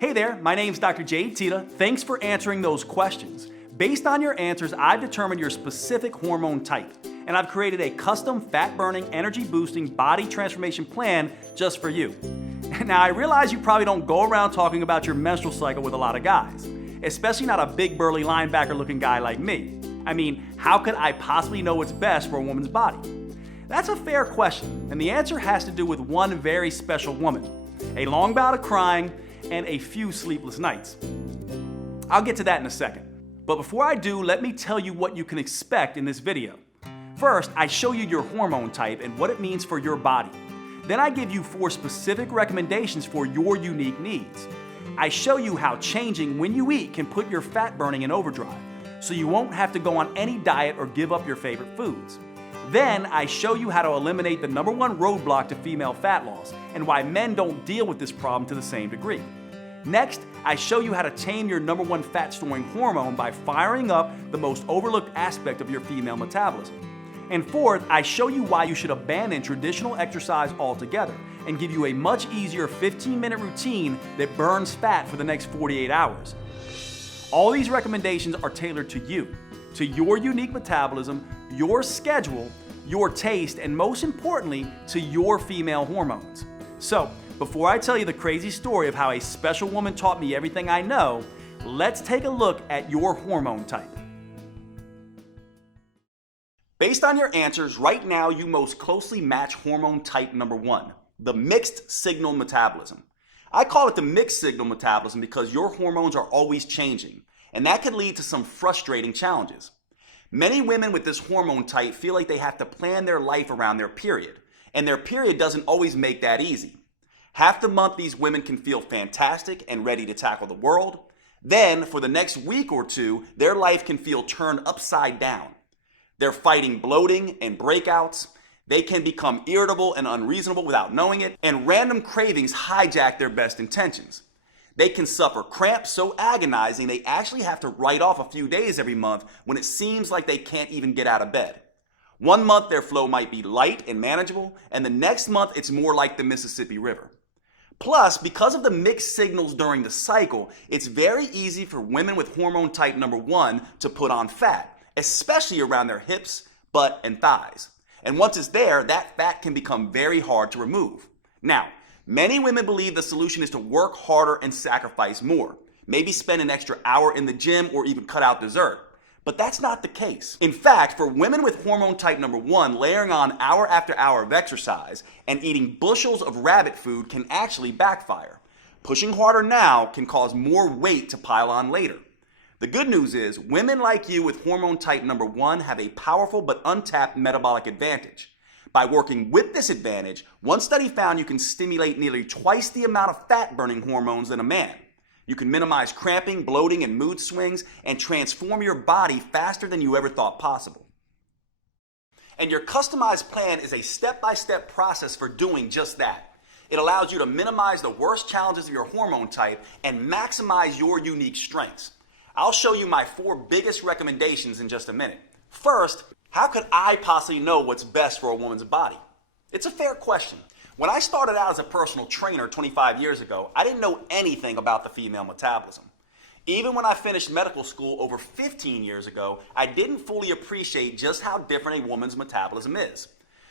Hey there, my name's Dr. Jade Tita. Thanks for answering those questions. Based on your answers, I've determined your specific hormone type, and I've created a custom fat-burning, energy-boosting body transformation plan just for you. Now, I realize you probably don't go around talking about your menstrual cycle with a lot of guys, especially not a big burly linebacker-looking guy like me. I mean, how could I possibly know what's best for a woman's body? That's a fair question, and the answer has to do with one very special woman, a long bout of crying, and a few sleepless nights. I'll get to that in a second. But before I do, let me tell you what you can expect in this video. First, I show you your hormone type and what it means for your body. Then I give you 4 specific recommendations for your unique needs. I show you how changing when you eat can put your fat burning in overdrive, so you won't have to go on any diet or give up your favorite foods. Then I show you how to eliminate the #1 roadblock to female fat loss and why men don't deal with this problem to the same degree. Next, I show you how to tame your #1 fat storing hormone by firing up the most overlooked aspect of your female metabolism. And fourth, I show you why you should abandon traditional exercise altogether and give you a much easier 15-minute routine that burns fat for the next 48 hours. All these recommendations are tailored to you, to your unique metabolism, your schedule, your taste, and most importantly, to your female hormones. So, before I tell you the crazy story of how a special woman taught me everything I know, let's take a look at your hormone type. Based on your answers, right now you most closely match hormone type #1, the mixed signal metabolism. I call it the mixed signal metabolism because your hormones are always changing, and that can lead to some frustrating challenges. Many women with this hormone type feel like they have to plan their life around their period, and their period doesn't always make that easy. Half the month these women can feel fantastic and ready to tackle the world. Then, for the next week or two, their life can feel turned upside down. They're fighting bloating and breakouts. They can become irritable and unreasonable without knowing it, and random cravings hijack their best intentions. They can suffer cramps so agonizing they actually have to write off a few days every month when it seems like they can't even get out of bed. One month their flow might be light and manageable, and the next month it's more like the Mississippi River. Plus, because of the mixed signals during the cycle, it's very easy for women with hormone type #1 to put on fat, especially around their hips, butt, and thighs. And once it's there, that fat can become very hard to remove. Now, many women believe the solution is to work harder and sacrifice more. Maybe spend an extra hour in the gym or even cut out dessert. But that's not the case. In fact, for women with hormone type #1, layering on hour after hour of exercise and eating bushels of rabbit food can actually backfire. Pushing harder now can cause more weight to pile on later. The good news is, women like you with hormone type #1 have a powerful but untapped metabolic advantage. By working with this advantage, one study found you can stimulate nearly twice the amount of fat-burning hormones than a man. You can minimize cramping, bloating, and mood swings, and transform your body faster than you ever thought possible. And your customized plan is a step-by-step process for doing just that. It allows you to minimize the worst challenges of your hormone type and maximize your unique strengths. I'll show you my 4 biggest recommendations in just a minute. First, how could I possibly know what's best for a woman's body? It's a fair question. When I started out as a personal trainer 25 years ago, I didn't know anything about the female metabolism. Even when I finished medical school over 15 years ago, I didn't fully appreciate just how different a woman's metabolism is.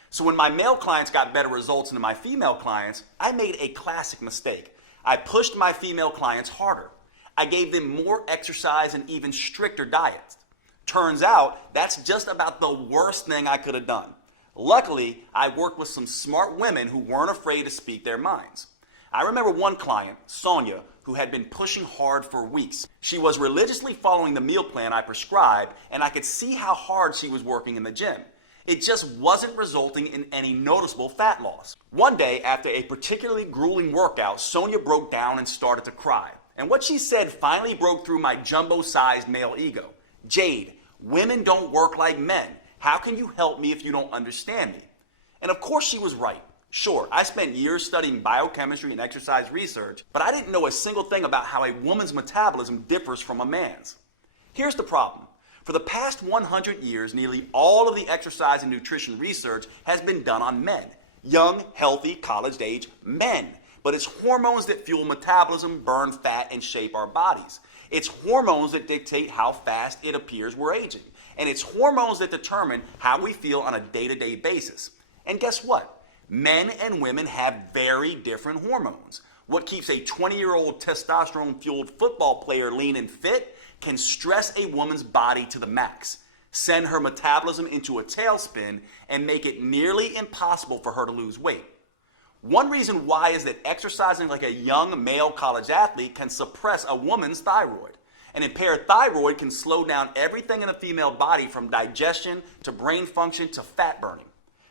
So when my male clients got better results than my female clients, I made a classic mistake. I pushed my female clients harder. I gave them more exercise and even stricter diets. Turns out, that's just about the worst thing I could have done. Luckily, I worked with some smart women who weren't afraid to speak their minds. I remember one client, Sonia, who had been pushing hard for weeks. She was religiously following the meal plan I prescribed, and I could see how hard she was working in the gym. It just wasn't resulting in any noticeable fat loss. One day, after a particularly grueling workout, Sonia broke down and started to cry. And what she said finally broke through my jumbo-sized male ego. "Jade, women don't work like men. How can you help me if you don't understand me?" And of course she was right. Sure, I spent years studying biochemistry and exercise research, but I didn't know a single thing about how a woman's metabolism differs from a man's. Here's the problem. For the past 100 years, nearly all of the exercise and nutrition research has been done on men. Young, healthy, college-age men. But it's hormones that fuel metabolism, burn fat, and shape our bodies. It's hormones that dictate how fast it appears we're aging. And it's hormones that determine how we feel on a day-to-day basis. And guess what? Men and women have very different hormones. What keeps a 20-year-old testosterone-fueled football player lean and fit can stress a woman's body to the max, send her metabolism into a tailspin, and make it nearly impossible for her to lose weight. One reason why is that exercising like a young male college athlete can suppress a woman's thyroid. An impaired thyroid can slow down everything in the female body from digestion to brain function to fat burning.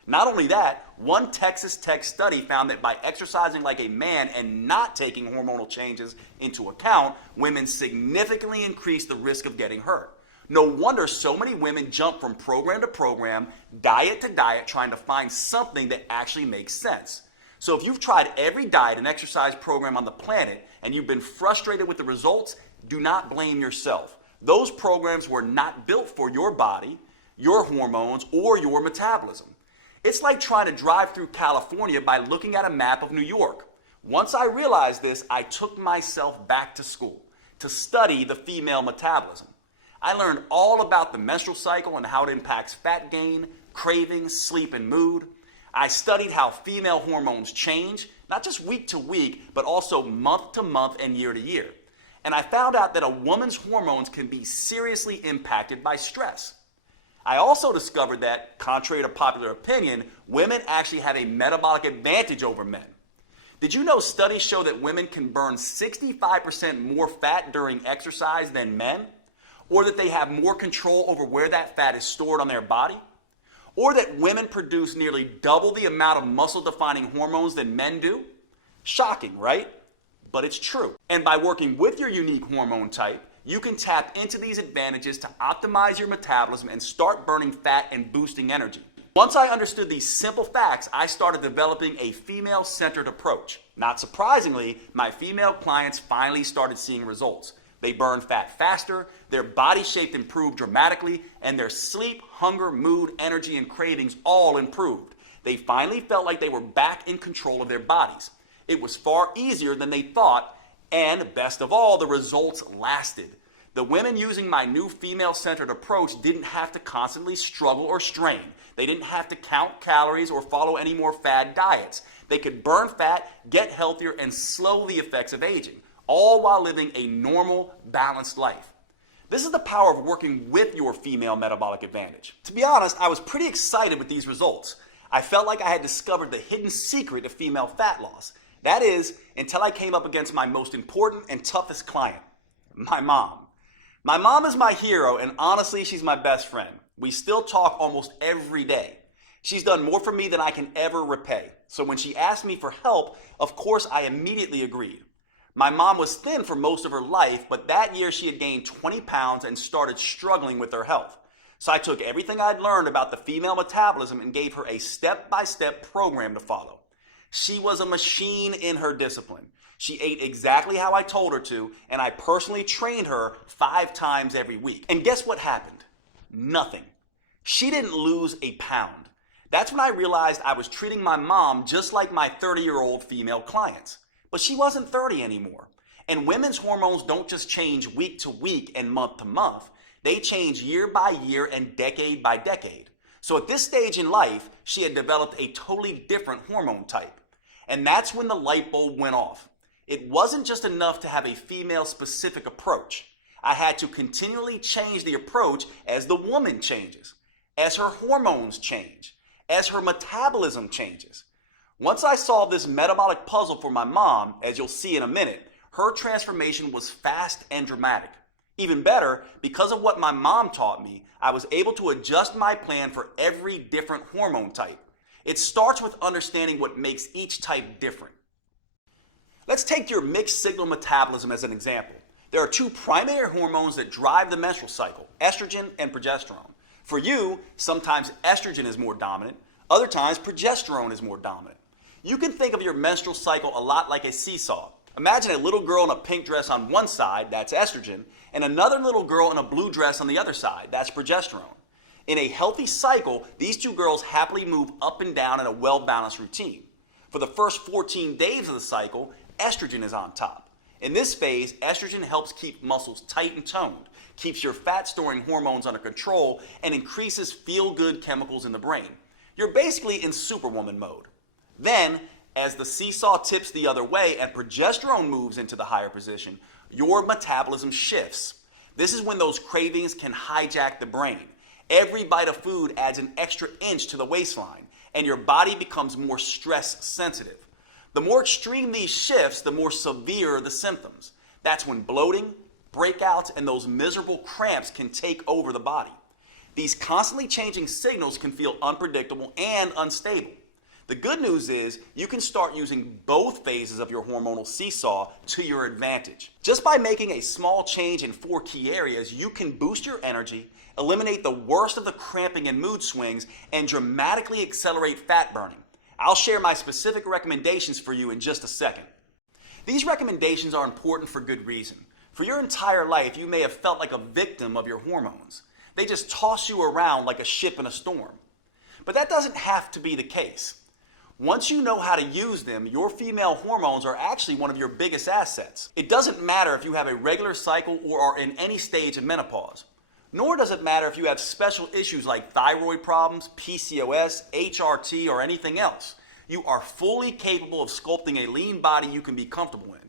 Not only that, one Texas Tech study found that by exercising like a man and not taking hormonal changes into account, women significantly increase the risk of getting hurt. No wonder so many women jump from program to program, diet to diet, trying to find something that actually makes sense. So if you've tried every diet and exercise program on the planet and you've been frustrated with the results, do not blame yourself. Those programs were not built for your body, your hormones, or your metabolism. It's like trying to drive through California by looking at a map of New York. Once I realized this, I took myself back to school to study the female metabolism. I learned all about the menstrual cycle and how it impacts fat gain, cravings, sleep, and mood. I studied how female hormones change, not just week to week, but also month to month and year to year. And I found out that a woman's hormones can be seriously impacted by stress. I also discovered that, contrary to popular opinion, women actually have a metabolic advantage over men. Did you know studies show that women can burn 65% more fat during exercise than men? Or that they have more control over where that fat is stored on their body? Or that women produce nearly double the amount of muscle-defining hormones than men do? Shocking, right? But it's true. And by working with your unique hormone type, you can tap into these advantages to optimize your metabolism and start burning fat and boosting energy. Once I understood these simple facts, I started developing a female-centered approach. Not surprisingly, my female clients finally started seeing results. They burned fat faster, their body shape improved dramatically, and their sleep, hunger, mood, energy, and cravings all improved. They finally felt like they were back in control of their bodies. It was far easier than they thought, and best of all, the results lasted. The women using my new female-centered approach didn't have to constantly struggle or strain. They didn't have to count calories or follow any more fad diets. They could burn fat, get healthier, and slow the effects of aging, all while living a normal, balanced life. This is the power of working with your female metabolic advantage. To be honest, I was pretty excited with these results. I felt like I had discovered the hidden secret of female fat loss. That is, until I came up against my most important and toughest client, my mom. My mom is my hero, and honestly, she's my best friend. We still talk almost every day. She's done more for me than I can ever repay. So when she asked me for help, of course, I immediately agreed. My mom was thin for most of her life, but that year she had gained 20 pounds and started struggling with her health. So I took everything I'd learned about the female metabolism and gave her a step-by-step program to follow. She was a machine in her discipline. She ate exactly how I told her to, and I personally trained her 5 times every week. And guess what happened? Nothing. She didn't lose a pound. That's when I realized I was treating my mom just like my 30-year-old female clients. But she wasn't 30 anymore. And women's hormones don't just change week to week and month to month. They change year by year and decade by decade. So at this stage in life, she had developed a totally different hormone type. And that's when the light bulb went off. It wasn't just enough to have a female-specific approach. I had to continually change the approach as the woman changes, as her hormones change, as her metabolism changes. Once I solved this metabolic puzzle for my mom, as you'll see in a minute, her transformation was fast and dramatic. Even better, because of what my mom taught me, I was able to adjust my plan for every different hormone type. It starts with understanding what makes each type different. Let's take your mixed signal metabolism as an example. There are 2 primary hormones that drive the menstrual cycle, estrogen and progesterone. For you, sometimes estrogen is more dominant, other times progesterone is more dominant. You can think of your menstrual cycle a lot like a seesaw. Imagine a little girl in a pink dress on one side, that's estrogen, and another little girl in a blue dress on the other side, that's progesterone. In a healthy cycle, these 2 girls happily move up and down in a well-balanced routine. For the first 14 days of the cycle, estrogen is on top. In this phase, estrogen helps keep muscles tight and toned, keeps your fat-storing hormones under control, and increases feel-good chemicals in the brain. You're basically in superwoman mode. Then, as the seesaw tips the other way and progesterone moves into the higher position, your metabolism shifts. This is when those cravings can hijack the brain. Every bite of food adds an extra inch to the waistline, and your body becomes more stress sensitive. The more extreme these shifts, the more severe the symptoms. That's when bloating, breakouts, and those miserable cramps can take over the body. These constantly changing signals can feel unpredictable and unstable. The good news is you can start using both phases of your hormonal seesaw to your advantage. Just by making a small change in 4 key areas, you can boost your energy, eliminate the worst of the cramping and mood swings, and dramatically accelerate fat burning. I'll share my specific recommendations for you in just a second. These recommendations are important for good reason. For your entire life, you may have felt like a victim of your hormones. They just toss you around like a ship in a storm. But that doesn't have to be the case. Once you know how to use them, your female hormones are actually one of your biggest assets. It doesn't matter if you have a regular cycle or are in any stage of menopause. Nor does it matter if you have special issues like thyroid problems, PCOS, HRT, or anything else. You are fully capable of sculpting a lean body you can be comfortable in,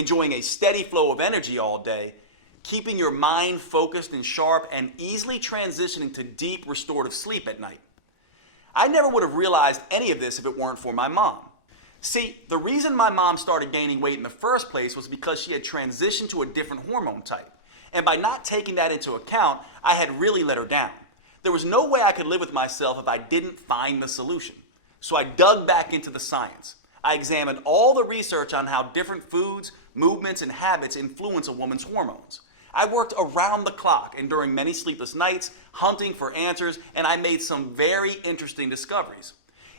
enjoying a steady flow of energy all day, keeping your mind focused and sharp, and easily transitioning to deep restorative sleep at night. I never would have realized any of this if it weren't for my mom. See, the reason my mom started gaining weight in the first place was because she had transitioned to a different hormone type. And by not taking that into account, I had really let her down. There was no way I could live with myself if I didn't find the solution. So I dug back into the science. I examined all the research on how different foods, movements, and habits influence a woman's hormones. I worked around the clock and during many sleepless nights, hunting for answers, and I made some very interesting discoveries.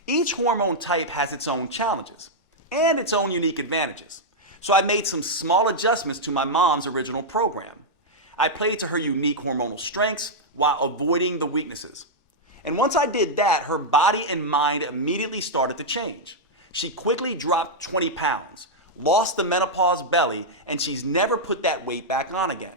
Each hormone type has its own challenges and its own unique advantages. So I made some small adjustments to my mom's original program. I played to her unique hormonal strengths while avoiding the weaknesses. And once I did that, her body and mind immediately started to change. She quickly dropped 20 pounds, lost the menopause belly, and she's never put that weight back on again.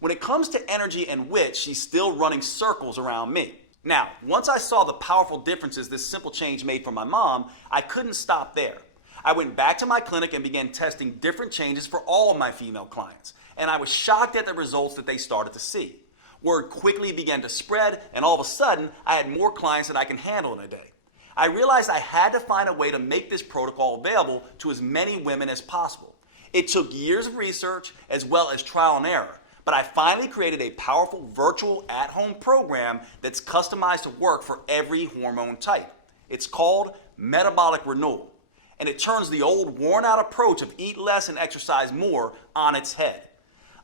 When it comes to energy and wit, she's still running circles around me. Now, once I saw the powerful differences this simple change made for my mom, I couldn't stop there. I went back to my clinic and began testing different changes for all of my female clients, and I was shocked at the results that they started to see. Word quickly began to spread, and all of a sudden, I had more clients than I can handle in a day. I realized I had to find a way to make this protocol available to as many women as possible. It took years of research as well as trial and error, but I finally created a powerful virtual at-home program that's customized to work for every hormone type. It's called Metabolic Renewal, and it turns the old worn-out approach of eat less and exercise more on its head.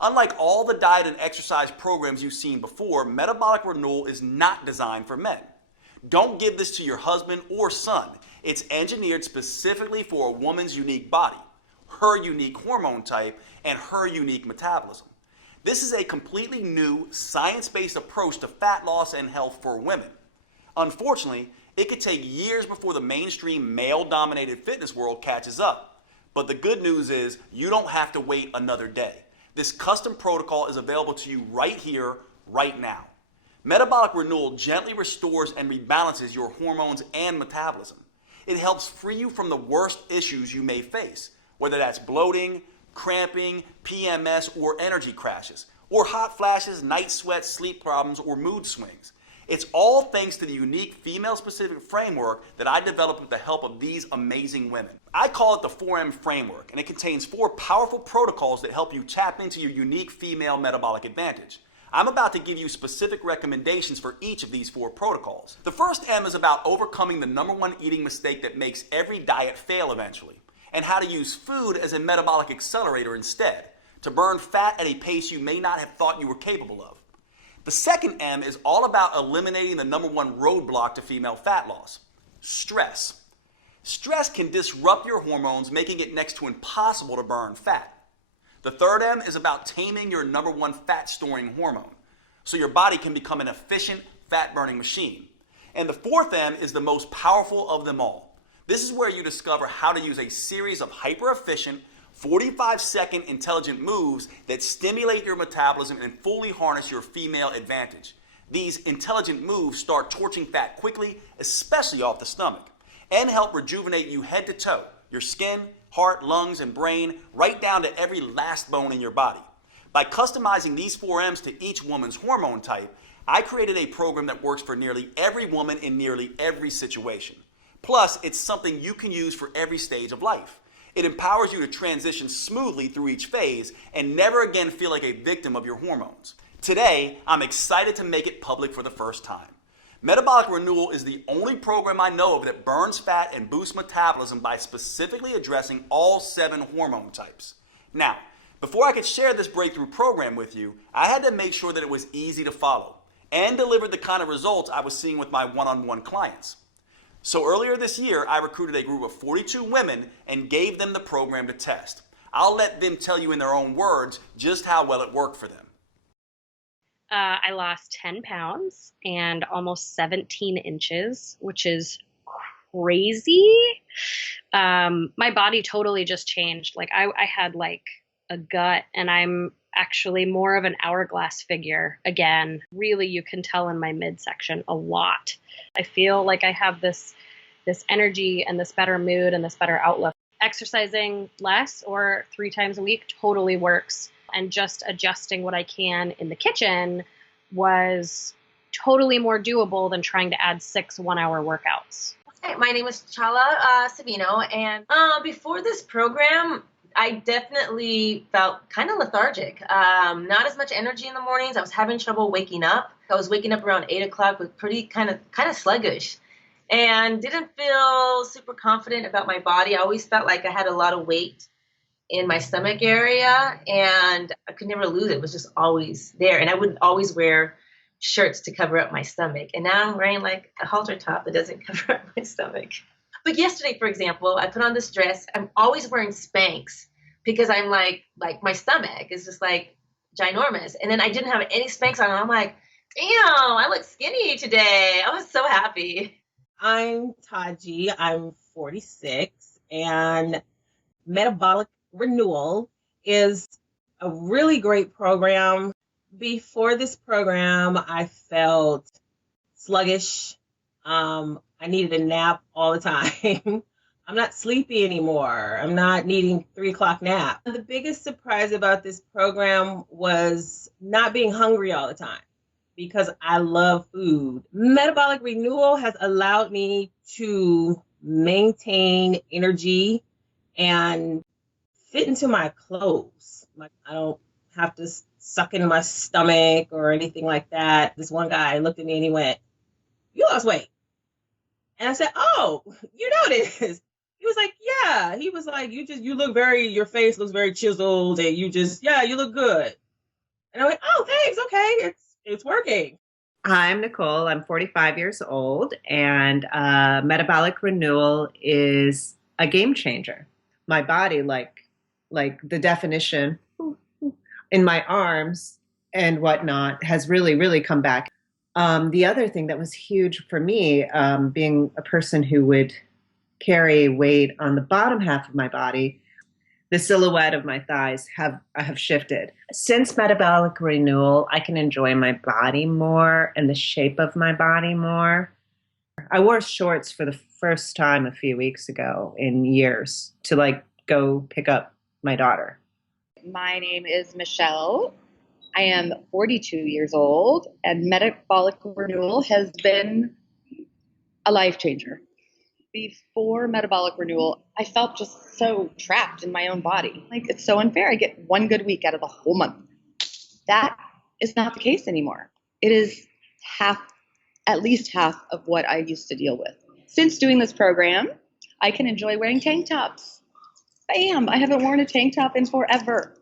Unlike all the diet and exercise programs you've seen before, Metabolic Renewal is not designed for men. Don't give this to your husband or son. It's engineered specifically for a woman's unique body, her unique hormone type, and her unique metabolism. This is a completely new, science-based approach to fat loss and health for women. Unfortunately, it could take years before the mainstream male-dominated fitness world catches up. But the good news is you don't have to wait another day. This custom protocol is available to you right here, right now. Metabolic Renewal gently restores and rebalances your hormones and metabolism. It helps free you from the worst issues you may face, whether that's bloating, cramping, PMS, or energy crashes, or hot flashes, night sweats, sleep problems, or mood swings. It's all thanks to the unique female-specific framework that I developed with the help of these amazing women. I call it the 4M framework, and it contains 4 powerful protocols that help you tap into your unique female metabolic advantage. I'm about to give you specific recommendations for each of these 4 protocols. The first M is about overcoming the #1 eating mistake that makes every diet fail eventually, and how to use food as a metabolic accelerator instead, to burn fat at a pace you may not have thought you were capable of. The second M is all about eliminating the #1 roadblock to female fat loss: stress. Stress can disrupt your hormones, making it next to impossible to burn fat. The third M is about taming your #1 fat-storing hormone, so your body can become an efficient fat-burning machine. And the fourth M is the most powerful of them all: This is where you discover how to use a series of hyper-efficient, 45-second intelligent moves that stimulate your metabolism and fully harness your female advantage. These intelligent moves start torching fat quickly, especially off the stomach, and help rejuvenate you head to toe, your skin, heart, lungs, and brain, right down to every last bone in your body. By customizing these 4Ms to each woman's hormone type, I created a program that works for nearly every woman in nearly every situation. Plus, it's something you can use for every stage of life. It empowers you to transition smoothly through each phase and never again feel like a victim of your hormones. Today, I'm excited to make it public for the first time. Metabolic Renewal is the only program I know of that burns fat and boosts metabolism by specifically addressing all 7 hormone types. Now, before I could share this breakthrough program with you, I had to make sure that it was easy to follow and delivered the kind of results I was seeing with my one-on-one clients. So earlier this year, I recruited a group of 42 women and gave them the program to test. I'll let them tell you in their own words just how well it worked for them. I lost 10 pounds and almost 17 inches, which is crazy. My body totally just changed. Like I had like a gut, and I'm actually more of an hourglass figure again. Really, you can tell in my midsection a lot. I feel like I have this energy and this better mood and this better outlook. Exercising less or 3 times a week totally works. And just adjusting what I can in the kitchen was totally more doable than trying to add 6 one-hour workouts. Hi, my name is Chala Savino, and before this program, I definitely felt kind of lethargic. Not as much energy in the mornings. I was having trouble waking up. I was waking up around 8 o'clock with pretty kind of sluggish, and didn't feel super confident about my body. I always felt like I had a lot of weight in my stomach area, and I could never lose it. It was just always there. And I would always wear shirts to cover up my stomach. And now I'm wearing like a halter top that doesn't cover up my stomach. But yesterday, for example, I put on this dress. I'm always wearing Spanx because I'm like my stomach is just like ginormous. And then I didn't have any Spanx on. And I'm like, damn, I look skinny today. I was so happy. I'm Taji. I'm 46, and Metabolic Renewal is a really great program. Before this program, I felt sluggish. I needed a nap all the time. I'm not sleepy anymore. I'm not needing 3 o'clock nap. The biggest surprise about this program was not being hungry all the time, because I love food. Metabolic Renewal has allowed me to maintain energy and fit into my clothes. Like I don't have to suck into my stomach or anything like that. This one guy looked at me and he went, "You lost weight." And I said, "Oh, you noticed?" He was like, "Yeah." He was like, you look your face looks very chiseled, and you look good." And I went, "Oh, thanks. Okay. It's working." I'm Nicole. I'm 45 years old, and Metabolic Renewal is a game changer. My body, like the definition in my arms and whatnot, has really, really come back. The other thing that was huge for me, being a person who would carry weight on the bottom half of my body, the silhouette of my thighs have shifted. Since Metabolic Renewal, I can enjoy my body more and the shape of my body more. I wore shorts for the first time a few weeks ago in years to go pick up my daughter. My name is Michelle. I am 42 years old, and Metabolic Renewal has been a life changer. Before Metabolic Renewal, I felt just so trapped in my own body. Like, it's so unfair. I get 1 good week out of the whole month. That is not the case anymore. It is at least half of what I used to deal with. Since doing this program, I can enjoy wearing tank tops. Bam! I haven't worn a tank top in forever.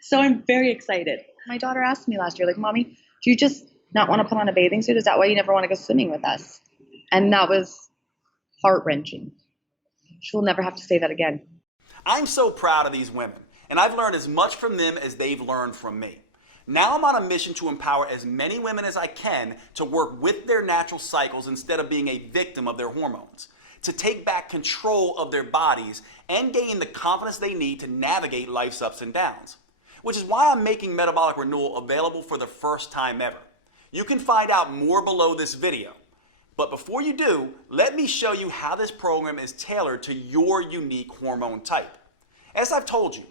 So I'm very excited. My daughter asked me last year, like, "Mommy, do you just not want to put on a bathing suit? Is that why you never want to go swimming with us?" And that was heart-wrenching. She'll never have to say that again. I'm so proud of these women, and I've learned as much from them as they've learned from me. Now I'm on a mission to empower as many women as I can to work with their natural cycles instead of being a victim of their hormones. to take back control of their bodies and gain the confidence they need to navigate life's ups and downs. Which is why I'm making Metabolic Renewal available for the first time ever. You can find out more below this video. But before you do, let me show you how this program is tailored to your unique hormone type. As I've told you,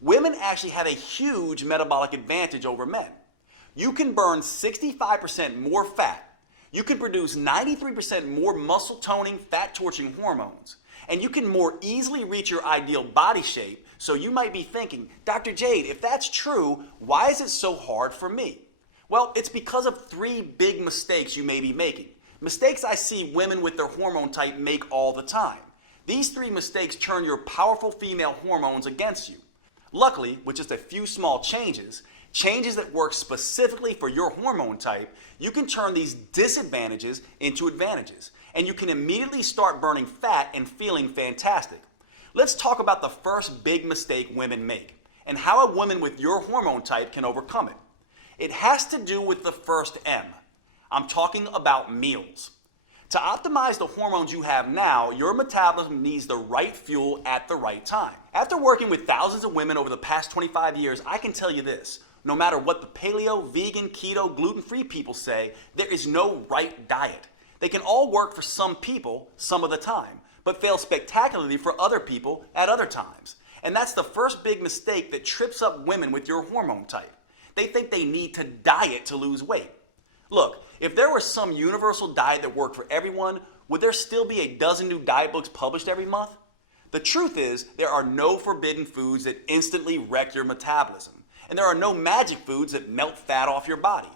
women actually have a huge metabolic advantage over men. You can burn 65% more fat. You can produce 93% more muscle toning, fat torching hormones. And you can more easily reach your ideal body shape. So you might be thinking, Dr. Jade, if that's true, why is it so hard for me? Well, it's because of 3 big mistakes you may be making. Mistakes I see women with their hormone type make all the time. These 3 mistakes turn your powerful female hormones against you. Luckily, with just a few small changes that work specifically for your hormone type, you can turn these disadvantages into advantages. And you can immediately start burning fat and feeling fantastic. Let's talk about the first big mistake women make and how a woman with your hormone type can overcome it. It has to do with the first M. I'm talking about meals. To optimize the hormones you have now, your metabolism needs the right fuel at the right time. After working with thousands of women over the past 25 years, I can tell you this. No matter what the paleo, vegan, keto, gluten-free people say, there is no right diet. They can all work for some people some of the time, but fail spectacularly for other people at other times. And that's the first big mistake that trips up women with your hormone type. They think they need to diet to lose weight. Look, if there was some universal diet that worked for everyone, would there still be a dozen new diet books published every month? The truth is, there are no forbidden foods that instantly wreck your metabolism. And there are no magic foods that melt fat off your body.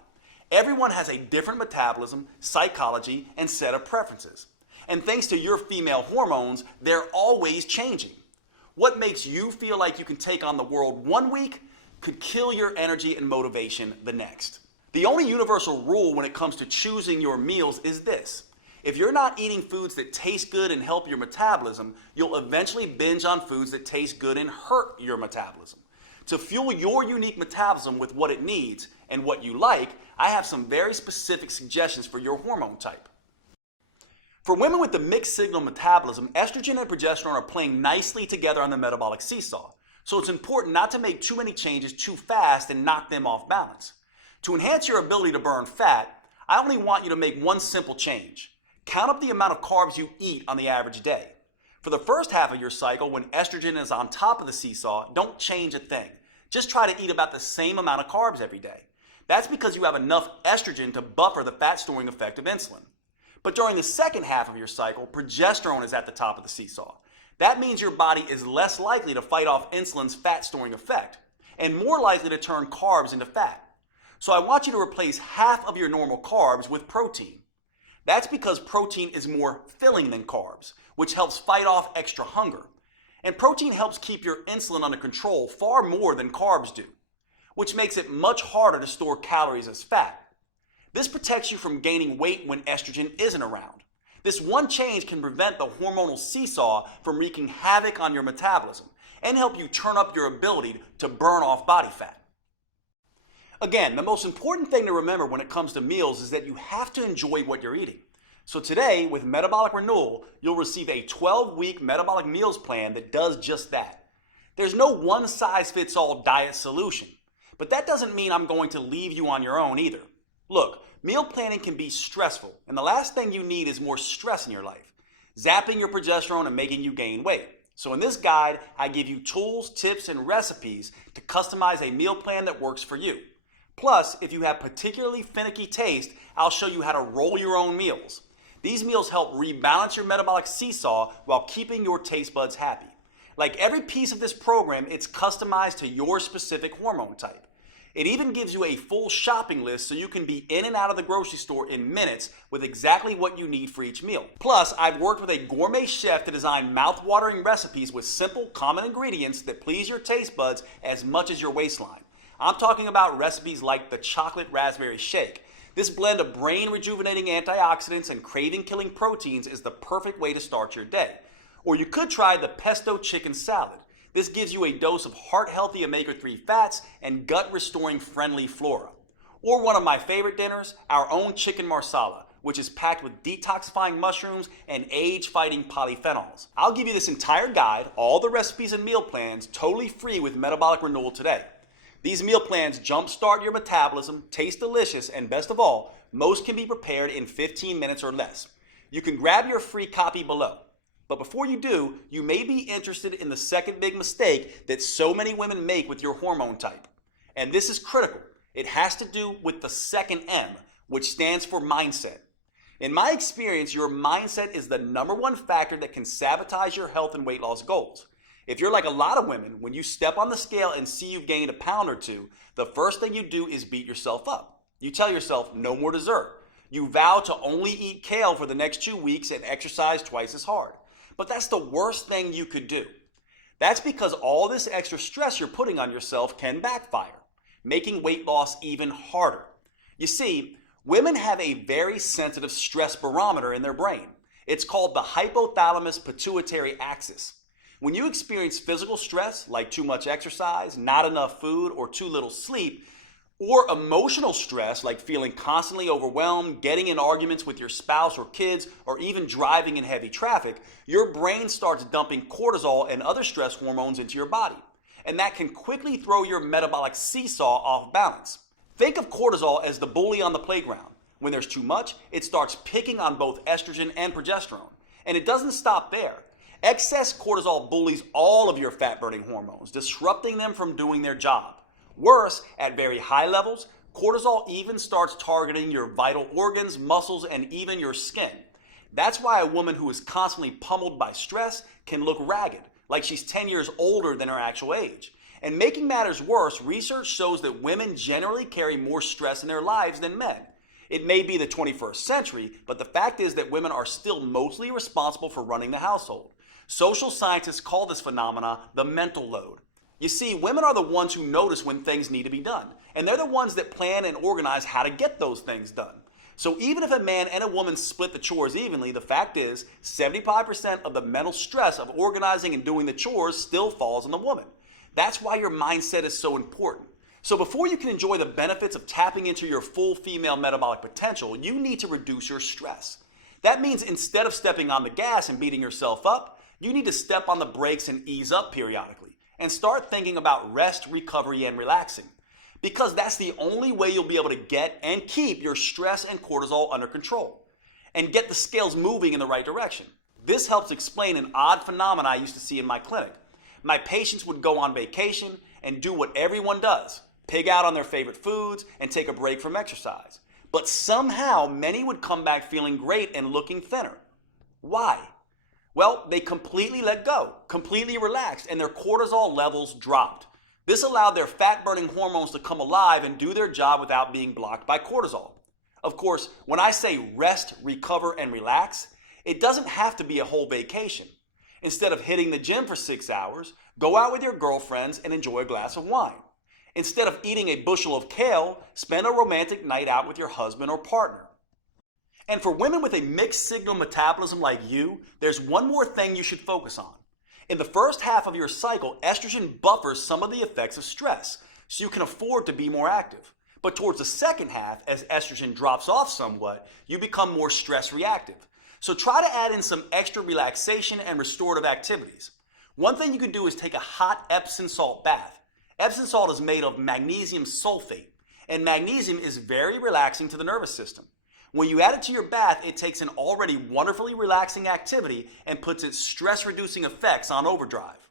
Everyone has a different metabolism, psychology, and set of preferences. And thanks to your female hormones, they're always changing. What makes you feel like you can take on the world one week could kill your energy and motivation the next. The only universal rule when it comes to choosing your meals is this. If you're not eating foods that taste good and help your metabolism, you'll eventually binge on foods that taste good and hurt your metabolism. To fuel your unique metabolism with what it needs and what you like, I have some very specific suggestions for your hormone type. For women with the mixed signal metabolism, estrogen and progesterone are playing nicely together on the metabolic seesaw. So it's important not to make too many changes too fast and knock them off balance. To enhance your ability to burn fat, I only want you to make one simple change. Count up the amount of carbs you eat on the average day. For the first half of your cycle, when estrogen is on top of the seesaw, don't change a thing. Just try to eat about the same amount of carbs every day. That's because you have enough estrogen to buffer the fat-storing effect of insulin. But during the second half of your cycle, progesterone is at the top of the seesaw. That means your body is less likely to fight off insulin's fat-storing effect and more likely to turn carbs into fat. So I want you to replace half of your normal carbs with protein. That's because protein is more filling than carbs, which helps fight off extra hunger. And protein helps keep your insulin under control far more than carbs do, which makes it much harder to store calories as fat. This protects you from gaining weight when estrogen isn't around. This one change can prevent the hormonal seesaw from wreaking havoc on your metabolism and help you turn up your ability to burn off body fat. Again, the most important thing to remember when it comes to meals is that you have to enjoy what you're eating. So today, with Metabolic Renewal, you'll receive a 12-week metabolic meals plan that does just that. There's no one-size-fits-all diet solution, but that doesn't mean I'm going to leave you on your own either. Look, meal planning can be stressful, and the last thing you need is more stress in your life, zapping your progesterone and making you gain weight. So in this guide, I give you tools, tips, and recipes to customize a meal plan that works for you. Plus, if you have particularly finicky taste, I'll show you how to roll your own meals. These meals help rebalance your metabolic seesaw while keeping your taste buds happy. Like every piece of this program, it's customized to your specific hormone type. It even gives you a full shopping list so you can be in and out of the grocery store in minutes with exactly what you need for each meal. Plus, I've worked with a gourmet chef to design mouth-watering recipes with simple, common ingredients that please your taste buds as much as your waistline. I'm talking about recipes like the chocolate raspberry shake. This blend of brain-rejuvenating antioxidants and craving-killing proteins is the perfect way to start your day. Or you could try the pesto chicken salad. This gives you a dose of heart-healthy omega-3 fats and gut-restoring friendly flora. Or one of my favorite dinners, our own chicken marsala, which is packed with detoxifying mushrooms and age-fighting polyphenols. I'll give you this entire guide, all the recipes and meal plans, totally free with Metabolic Renewal today. These meal plans jumpstart your metabolism, taste delicious, and best of all, most can be prepared in 15 minutes or less. You can grab your free copy below. But before you do, you may be interested in the second big mistake that so many women make with your hormone type. And this is critical. It has to do with the second M, which stands for mindset. In my experience, your mindset is the #1 factor that can sabotage your health and weight loss goals. If you're like a lot of women, when you step on the scale and see you've gained a pound or two, the first thing you do is beat yourself up. You tell yourself, no more dessert. You vow to only eat kale for the next 2 weeks and exercise twice as hard. But that's the worst thing you could do. That's because all this extra stress you're putting on yourself can backfire, making weight loss even harder. You see, women have a very sensitive stress barometer in their brain. It's called the hypothalamus pituitary axis. When you experience physical stress, like too much exercise, not enough food, or too little sleep, or emotional stress, like feeling constantly overwhelmed, getting in arguments with your spouse or kids, or even driving in heavy traffic, your brain starts dumping cortisol and other stress hormones into your body. And that can quickly throw your metabolic seesaw off balance. Think of cortisol as the bully on the playground. When there's too much, it starts picking on both estrogen and progesterone. And it doesn't stop there. Excess cortisol bullies all of your fat-burning hormones, disrupting them from doing their job. Worse, at very high levels, cortisol even starts targeting your vital organs, muscles, and even your skin. That's why a woman who is constantly pummeled by stress can look ragged, like she's 10 years older than her actual age. And making matters worse, research shows that women generally carry more stress in their lives than men. It may be the 21st century, but the fact is that women are still mostly responsible for running the household. Social scientists call this phenomena the mental load. You see, women are the ones who notice when things need to be done, and they're the ones that plan and organize how to get those things done. So even if a man and a woman split the chores evenly, the fact is 75% of the mental stress of organizing and doing the chores still falls on the woman. That's why your mindset is so important. So before you can enjoy the benefits of tapping into your full female metabolic potential, you need to reduce your stress. That means instead of stepping on the gas and beating yourself up, you need to step on the brakes and ease up periodically and start thinking about rest, recovery, and relaxing. Because that's the only way you'll be able to get and keep your stress and cortisol under control and get the scales moving in the right direction. This helps explain an odd phenomenon I used to see in my clinic. My patients would go on vacation and do what everyone does, pig out on their favorite foods and take a break from exercise. But somehow many would come back feeling great and looking thinner. Why? Well, they completely let go, completely relaxed, and their cortisol levels dropped. This allowed their fat-burning hormones to come alive and do their job without being blocked by cortisol. Of course, when I say rest, recover, and relax, it doesn't have to be a whole vacation. Instead of hitting the gym for 6 hours, go out with your girlfriends and enjoy a glass of wine. Instead of eating a bushel of kale, spend a romantic night out with your husband or partner. And for women with a mixed signal metabolism like you, there's one more thing you should focus on. In the first half of your cycle, estrogen buffers some of the effects of stress, so you can afford to be more active. But towards the second half, as estrogen drops off somewhat, you become more stress reactive. So try to add in some extra relaxation and restorative activities. One thing you can do is take a hot Epsom salt bath. Epsom salt is made of magnesium sulfate, and magnesium is very relaxing to the nervous system. When you add it to your bath, it takes an already wonderfully relaxing activity and puts its stress-reducing effects on overdrive.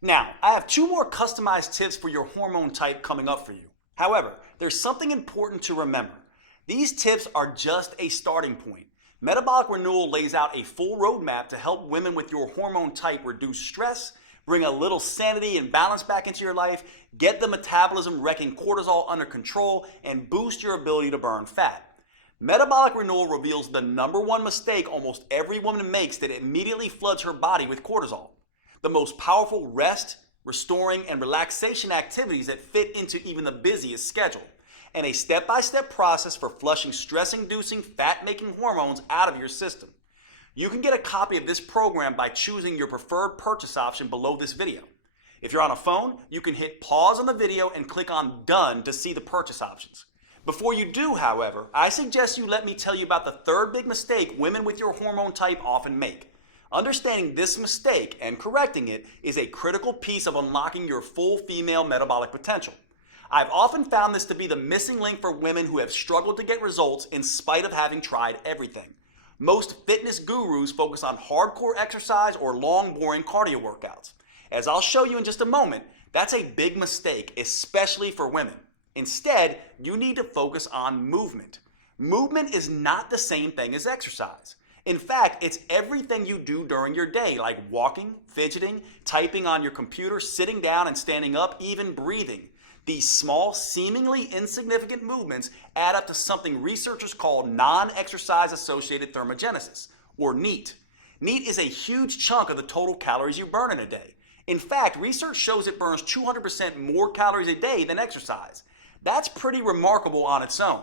Now, I have 2 more customized tips for your hormone type coming up for you. However, there's something important to remember. These tips are just a starting point. Metabolic Renewal lays out a full roadmap to help women with your hormone type reduce stress, bring a little sanity and balance back into your life, get the metabolism wrecking cortisol under control, and boost your ability to burn fat. Metabolic Renewal reveals the #1 mistake almost every woman makes that immediately floods her body with cortisol. The most powerful rest, restoring, and relaxation activities that fit into even the busiest schedule. And a step-by-step process for flushing stress-inducing, fat-making hormones out of your system. You can get a copy of this program by choosing your preferred purchase option below this video. If you're on a phone, you can hit pause on the video and click on Done to see the purchase options. Before you do, however, I suggest you let me tell you about the third big mistake women with your hormone type often make. Understanding this mistake and correcting it is a critical piece of unlocking your full female metabolic potential. I've often found this to be the missing link for women who have struggled to get results in spite of having tried everything. Most fitness gurus focus on hardcore exercise or long, boring cardio workouts. As I'll show you in just a moment, that's a big mistake, especially for women. Instead, you need to focus on movement. Movement is not the same thing as exercise. In fact, it's everything you do during your day, like walking, fidgeting, typing on your computer, sitting down and standing up, even breathing. These small, seemingly insignificant movements add up to something researchers call non-exercise associated thermogenesis, or NEAT. NEAT is a huge chunk of the total calories you burn in a day. In fact, research shows it burns 200% more calories a day than exercise. That's pretty remarkable on its own.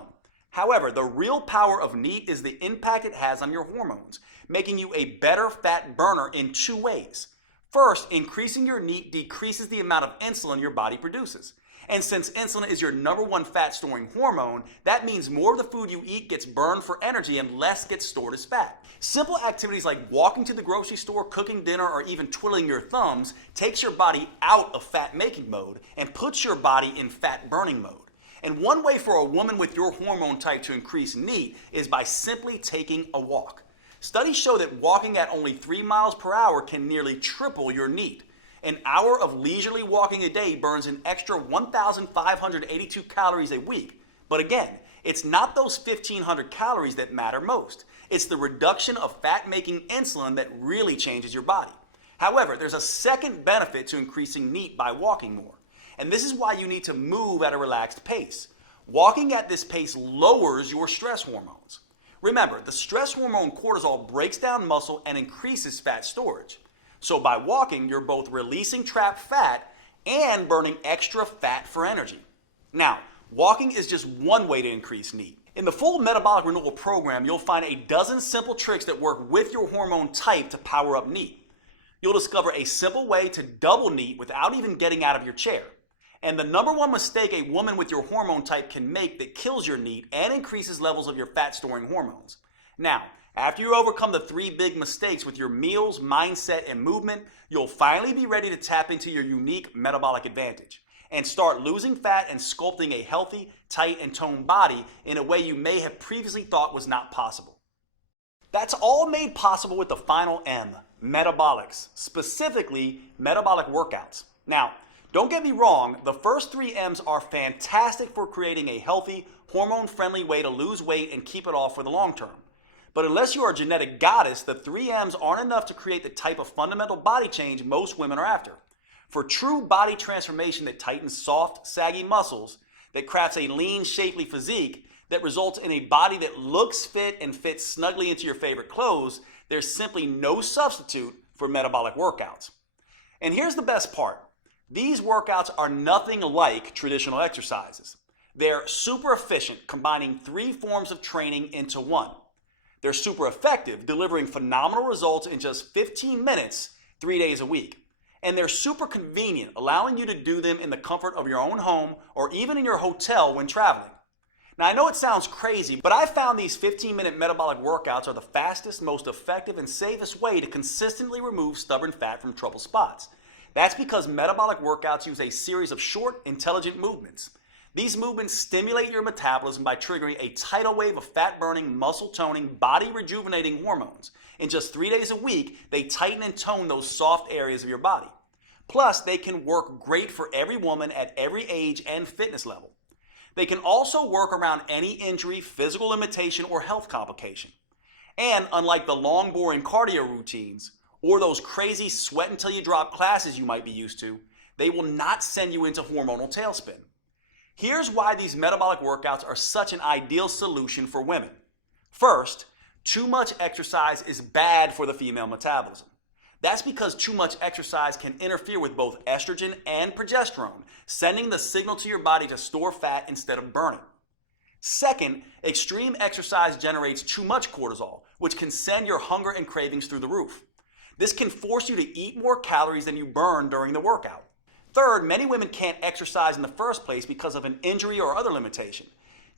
However, the real power of NEAT is the impact it has on your hormones, making you a better fat burner in two ways. First, increasing your NEAT decreases the amount of insulin your body produces. And since insulin is your #1 fat-storing hormone, that means more of the food you eat gets burned for energy and less gets stored as fat. Simple activities like walking to the grocery store, cooking dinner, or even twiddling your thumbs takes your body out of fat-making mode and puts your body in fat-burning mode. And one way for a woman with your hormone type to increase NEAT is by simply taking a walk. Studies show that walking at only 3 miles per hour can nearly triple your NEAT. An hour of leisurely walking a day burns an extra 1,582 calories a week. But again, it's not those 1,500 calories that matter most. It's the reduction of fat-making insulin that really changes your body. However, there's a second benefit to increasing NEAT by walking more. And this is why you need to move at a relaxed pace. Walking at this pace lowers your stress hormones. Remember, the stress hormone cortisol breaks down muscle and increases fat storage. So by walking, you're both releasing trapped fat and burning extra fat for energy. Now, walking is just one way to increase NEAT. In the full Metabolic Renewal program, you'll find a dozen simple tricks that work with your hormone type to power up NEAT. You'll discover a simple way to double NEAT without even getting out of your chair. And the #1 mistake a woman with your hormone type can make that kills your NEAT and increases levels of your fat-storing hormones. Now, after you overcome the 3 big mistakes with your meals, mindset, and movement, you'll finally be ready to tap into your unique metabolic advantage and start losing fat and sculpting a healthy, tight, and toned body in a way you may have previously thought was not possible. That's all made possible with the final M, metabolics, specifically metabolic workouts. Now, don't get me wrong, the first 3 M's are fantastic for creating a healthy, hormone-friendly way to lose weight and keep it off for the long term. But unless you are a genetic goddess, the 3 M's aren't enough to create the type of fundamental body change most women are after. For true body transformation that tightens soft, saggy muscles, that crafts a lean, shapely physique, that results in a body that looks fit and fits snugly into your favorite clothes, there's simply no substitute for metabolic workouts. And here's the best part. These workouts are nothing like traditional exercises. They're super efficient, combining 3 forms of training into one. They're super effective, delivering phenomenal results in just 15 minutes, 3 days a week. And they're super convenient, allowing you to do them in the comfort of your own home or even in your hotel when traveling. Now, I know it sounds crazy, but I found these 15-minute metabolic workouts are the fastest, most effective, and safest way to consistently remove stubborn fat from trouble spots. That's because metabolic workouts use a series of short, intelligent movements. These movements stimulate your metabolism by triggering a tidal wave of fat-burning, muscle-toning, body-rejuvenating hormones. In just 3 days a week, they tighten and tone those soft areas of your body. Plus, they can work great for every woman at every age and fitness level. They can also work around any injury, physical limitation, or health complication. And unlike the long, boring cardio routines, or those crazy sweat until you drop classes you might be used to, they will not send you into hormonal tailspin. Here's why these metabolic workouts are such an ideal solution for women. First, too much exercise is bad for the female metabolism. That's because too much exercise can interfere with both estrogen and progesterone, sending the signal to your body to store fat instead of burning. Second, extreme exercise generates too much cortisol, which can send your hunger and cravings through the roof. This can force you to eat more calories than you burn during the workout. Third, many women can't exercise in the first place because of an injury or other limitation.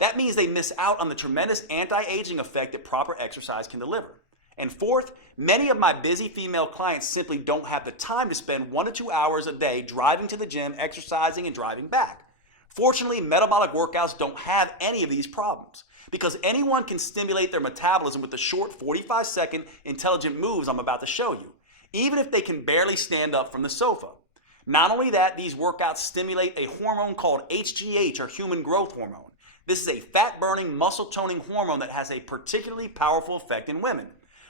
That means they miss out on the tremendous anti-aging effect that proper exercise can deliver. And fourth, many of my busy female clients simply don't have the time to spend 1 to 2 hours a day driving to the gym, exercising, and driving back. Fortunately, metabolic workouts don't have any of these problems because anyone can stimulate their metabolism with the short 45-second intelligent moves I'm about to show you, even if they can barely stand up from the sofa. Not only that, these workouts stimulate a hormone called HGH, or human growth hormone. This is a fat-burning, muscle-toning hormone that has a particularly powerful effect in women.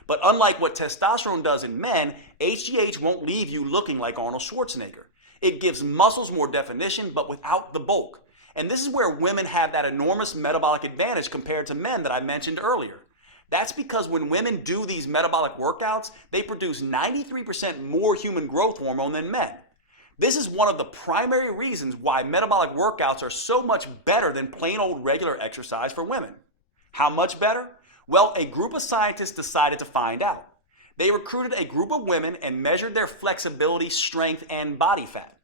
But unlike what testosterone does in men, HGH won't leave you looking like Arnold Schwarzenegger. It gives muscles more definition, but without the bulk. And this is where women have that enormous metabolic advantage compared to men that I mentioned earlier. That's because when women do these metabolic workouts, they produce 93% more human growth hormone than men. This is one of the primary reasons why metabolic workouts are so much better than plain old regular exercise for women. How much better? Well, a group of scientists decided to find out. They recruited a group of women and measured their flexibility, strength, and body fat.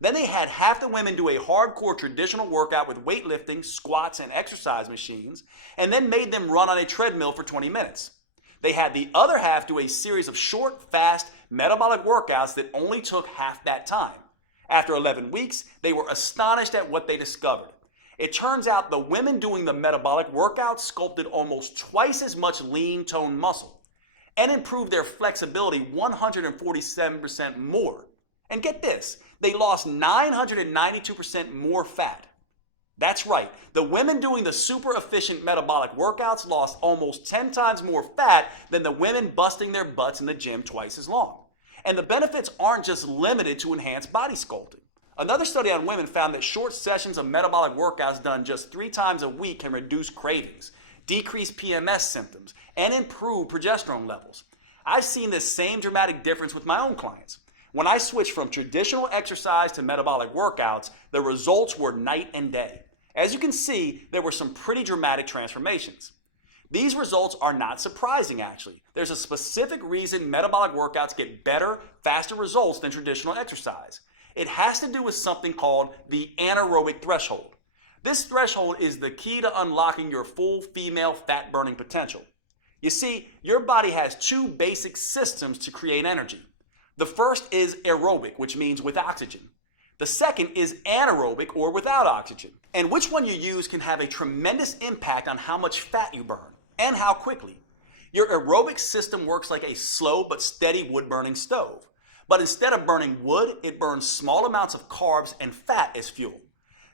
Then they had half the women do a hardcore traditional workout with weightlifting, squats, and exercise machines, and then made them run on a treadmill for 20 minutes. They had the other half do a series of short, fast, metabolic workouts that only took half that time. After 11 weeks, they were astonished at what they discovered. It turns out the women doing the metabolic workouts sculpted almost twice as much lean toned muscle and improved their flexibility 147% more. And get this, they lost 992% more fat. That's right, the women doing the super efficient metabolic workouts lost almost 10 times more fat than the women busting their butts in the gym twice as long. And the benefits aren't just limited to enhanced body sculpting. Another study on women found that short sessions of metabolic workouts done just 3 times a week can reduce cravings, decrease PMS symptoms, and improve progesterone levels. I've seen this same dramatic difference with my own clients. When I switched from traditional exercise to metabolic workouts, the results were night and day. As you can see, there were some pretty dramatic transformations. These results are not surprising, actually. There's a specific reason metabolic workouts get better, faster results than traditional exercise. It has to do with something called the anaerobic threshold. This threshold is the key to unlocking your full female fat-burning potential. You see, your body has 2 basic systems to create energy. The first is aerobic, which means with oxygen. The second is anaerobic, or without oxygen. And which one you use can have a tremendous impact on how much fat you burn and how quickly. Your aerobic system works like a slow but steady wood-burning stove. But instead of burning wood, it burns small amounts of carbs and fat as fuel.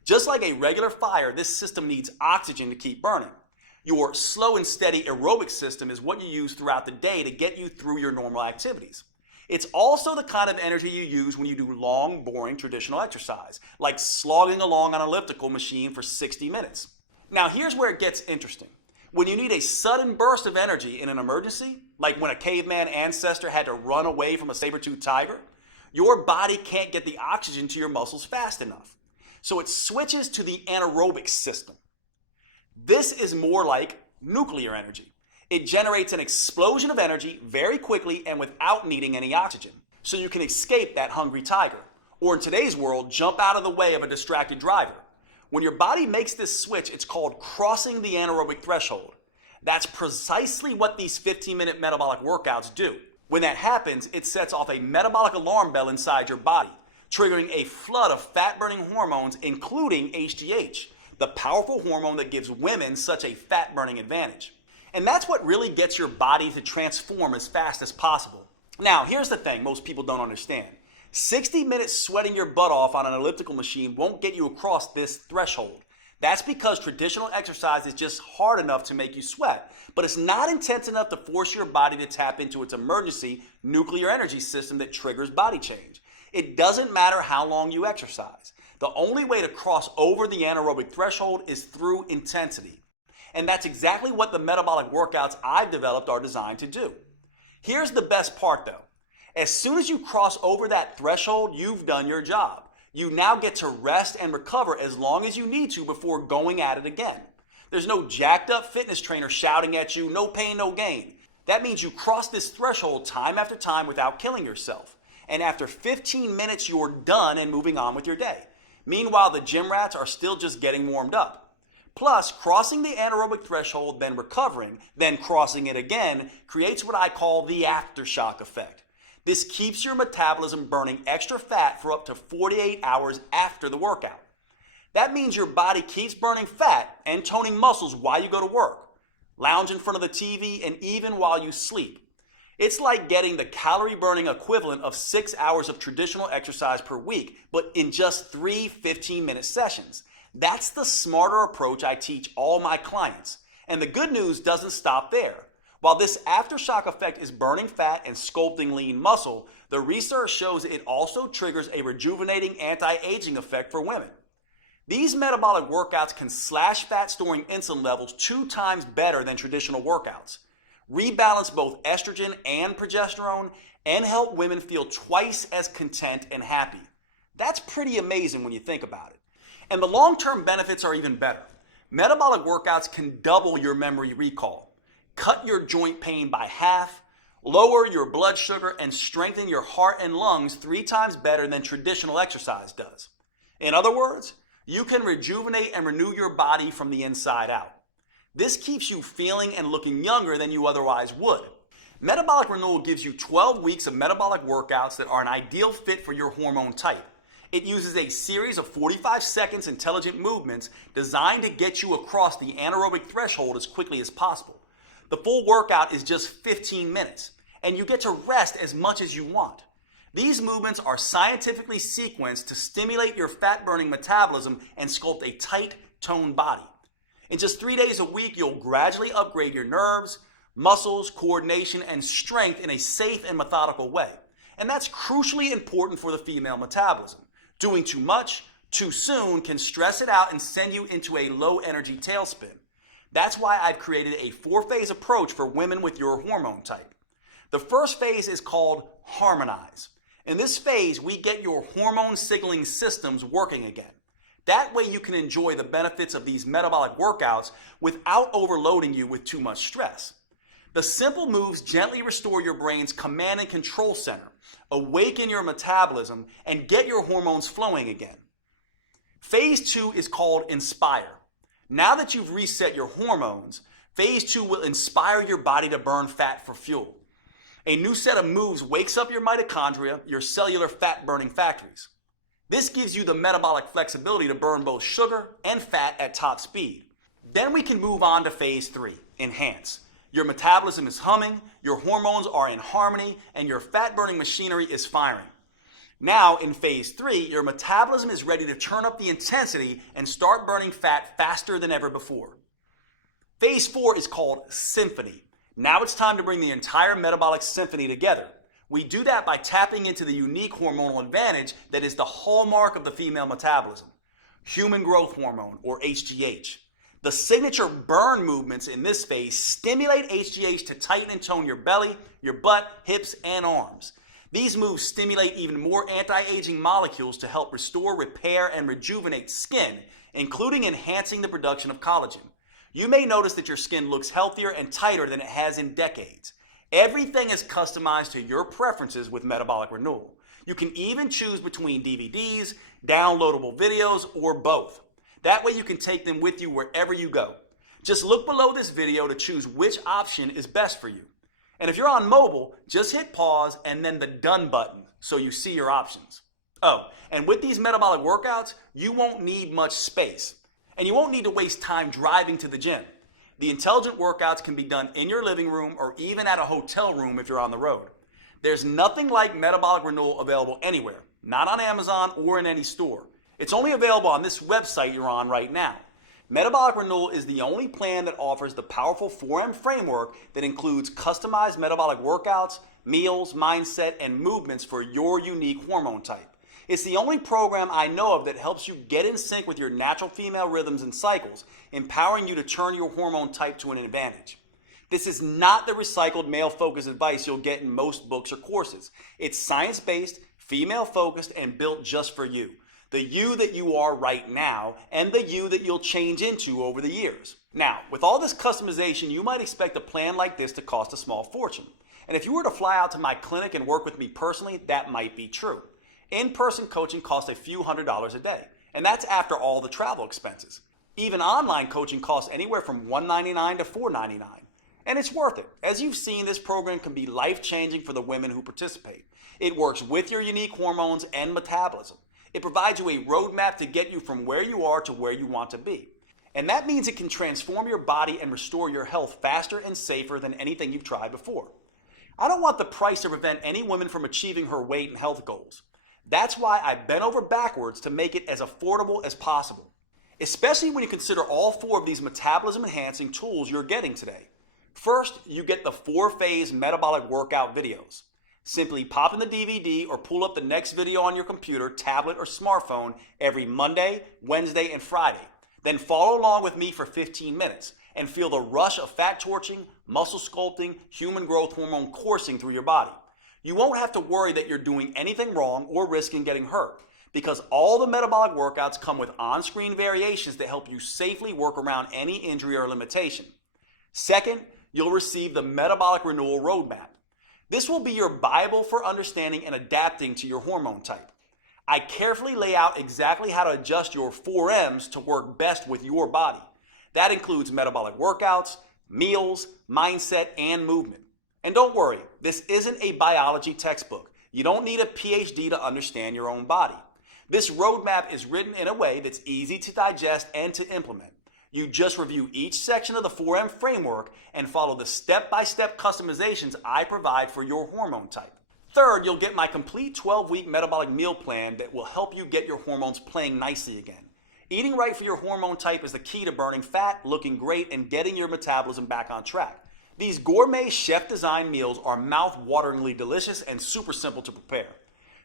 Just like a regular fire, this system needs oxygen to keep burning. Your slow and steady aerobic system is what you use throughout the day to get you through your normal activities. It's also the kind of energy you use when you do long, boring traditional exercise, like slogging along on an elliptical machine for 60 minutes. Now here's where it gets interesting. When you need a sudden burst of energy in an emergency, like when a caveman ancestor had to run away from a saber-toothed tiger, your body can't get the oxygen to your muscles fast enough. So it switches to the anaerobic system. This is more like nuclear energy. It generates an explosion of energy very quickly and without needing any oxygen. So you can escape that hungry tiger, or in today's world, jump out of the way of a distracted driver. When your body makes this switch, it's called crossing the anaerobic threshold. That's precisely what these 15-minute metabolic workouts do. When that happens, it sets off a metabolic alarm bell inside your body, triggering a flood of fat-burning hormones, including HGH, the powerful hormone that gives women such a fat-burning advantage. And that's what really gets your body to transform as fast as possible. Now, here's the thing most people don't understand. 60 minutes sweating your butt off on an elliptical machine won't get you across this threshold. That's because traditional exercise is just hard enough to make you sweat, but it's not intense enough to force your body to tap into its emergency nuclear energy system that triggers body change. It doesn't matter how long you exercise. The only way to cross over the anaerobic threshold is through intensity. And that's exactly what the metabolic workouts I've developed are designed to do. Here's the best part though. As soon as you cross over that threshold, you've done your job. You now get to rest and recover as long as you need to before going at it again. There's no jacked up fitness trainer shouting at you, no pain, no gain. That means you cross this threshold time after time without killing yourself. And after 15 minutes, you're done and moving on with your day. Meanwhile, the gym rats are still just getting warmed up. Plus, crossing the anaerobic threshold, then recovering, then crossing it again, creates what I call the aftershock effect. This keeps your metabolism burning extra fat for up to 48 hours after the workout. That means your body keeps burning fat and toning muscles while you go to work, lounge in front of the TV, and even while you sleep. It's like getting the calorie burning equivalent of 6 hours of traditional exercise per week, but in just 3 15-minute sessions. That's the smarter approach I teach all my clients. And the good news doesn't stop there. While this aftershock effect is burning fat and sculpting lean muscle, the research shows it also triggers a rejuvenating anti-aging effect for women. These metabolic workouts can slash fat-storing insulin levels 2 times better than traditional workouts, rebalance both estrogen and progesterone, and help women feel twice as content and happy. That's pretty amazing when you think about it. And the long-term benefits are even better. Metabolic workouts can double your memory recall, cut your joint pain by half, lower your blood sugar, and strengthen your heart and lungs 3 times better than traditional exercise does. In other words, you can rejuvenate and renew your body from the inside out. This keeps you feeling and looking younger than you otherwise would. Metabolic Renewal gives you 12 weeks of metabolic workouts that are an ideal fit for your hormone type. It uses a series of 45 seconds intelligent movements designed to get you across the anaerobic threshold as quickly as possible. The full workout is just 15 minutes, and you get to rest as much as you want. These movements are scientifically sequenced to stimulate your fat-burning metabolism and sculpt a tight, toned body. In just 3 days a week, you'll gradually upgrade your nerves, muscles, coordination, and strength in a safe and methodical way. And that's crucially important for the female metabolism. Doing too much, too soon can stress it out and send you into a low-energy tailspin. That's why I've created a 4-phase approach for women with your hormone type. The first phase is called Harmonize. In this phase, we get your hormone signaling systems working again. That way you can enjoy the benefits of these metabolic workouts without overloading you with too much stress. The simple moves gently restore your brain's command and control center, awaken your metabolism, and get your hormones flowing again. Phase 2 is called Inspire. Now that you've reset your hormones, phase 2 will inspire your body to burn fat for fuel. A new set of moves wakes up your mitochondria, your cellular fat-burning factories. This gives you the metabolic flexibility to burn both sugar and fat at top speed. Then we can move on to phase 3, Enhance. Your metabolism is humming, your hormones are in harmony, and your fat-burning machinery is firing. Now, in phase 3, your metabolism is ready to turn up the intensity and start burning fat faster than ever before. Phase 4 is called Symphony. Now it's time to bring the entire metabolic symphony together. We do that by tapping into the unique hormonal advantage that is the hallmark of the female metabolism, human growth hormone, or HGH. The signature burn movements in this phase stimulate HGH to tighten and tone your belly, your butt, hips, and arms. These moves stimulate even more anti-aging molecules to help restore, repair, and rejuvenate skin, including enhancing the production of collagen. You may notice that your skin looks healthier and tighter than it has in decades. Everything is customized to your preferences with Metabolic Renewal. You can even choose between DVDs, downloadable videos, or both. That way you can take them with you wherever you go. Just look below this video to choose which option is best for you. And if you're on mobile, just hit pause and then the done button so you see your options. Oh, and with these metabolic workouts, you won't need much space. And you won't need to waste time driving to the gym. The intelligent workouts can be done in your living room or even at a hotel room if you're on the road. There's nothing like Metabolic Renewal available anywhere, not on Amazon or in any store. It's only available on this website you're on right now. Metabolic Renewal is the only plan that offers the powerful 4M framework that includes customized metabolic workouts, meals, mindset, and movements for your unique hormone type. It's the only program I know of that helps you get in sync with your natural female rhythms and cycles, empowering you to turn your hormone type to an advantage. This is not the recycled male-focused advice you'll get in most books or courses. It's science-based, female-focused, and built just for you. The you that you are right now, and the you that you'll change into over the years. Now, with all this customization, you might expect a plan like this to cost a small fortune. And if you were to fly out to my clinic and work with me personally, that might be true. In-person coaching costs a few $100s a day, and that's after all the travel expenses. Even online coaching costs anywhere from $199 to $499. And it's worth it. As you've seen, this program can be life-changing for the women who participate. It works with your unique hormones and metabolism. It provides you a roadmap to get you from where you are to where you want to be. And that means it can transform your body and restore your health faster and safer than anything you've tried before. I don't want the price to prevent any woman from achieving her weight and health goals. That's why I bent over backwards to make it as affordable as possible, especially when you consider all 4 of these metabolism-enhancing tools you're getting today. First, you get the 4-phase metabolic workout videos. Simply pop in the DVD or pull up the next video on your computer, tablet, or smartphone every Monday, Wednesday, and Friday. Then follow along with me for 15 minutes and feel the rush of fat torching, muscle sculpting, human growth hormone coursing through your body. You won't have to worry that you're doing anything wrong or risking getting hurt, because all the metabolic workouts come with on-screen variations that help you safely work around any injury or limitation. Second, you'll receive the Metabolic Renewal Roadmap. This will be your Bible for understanding and adapting to your hormone type. I carefully lay out exactly how to adjust your 4Ms to work best with your body. That includes metabolic workouts, meals, mindset, and movement. And don't worry, this isn't a biology textbook. You don't need a PhD to understand your own body. This roadmap is written in a way that's easy to digest and to implement. You just review each section of the 4M framework and follow the step-by-step customizations I provide for your hormone type. Third, you'll get my complete 12-week metabolic meal plan that will help you get your hormones playing nicely again. Eating right for your hormone type is the key to burning fat, looking great, and getting your metabolism back on track. These gourmet chef-designed meals are mouth-wateringly delicious and super simple to prepare.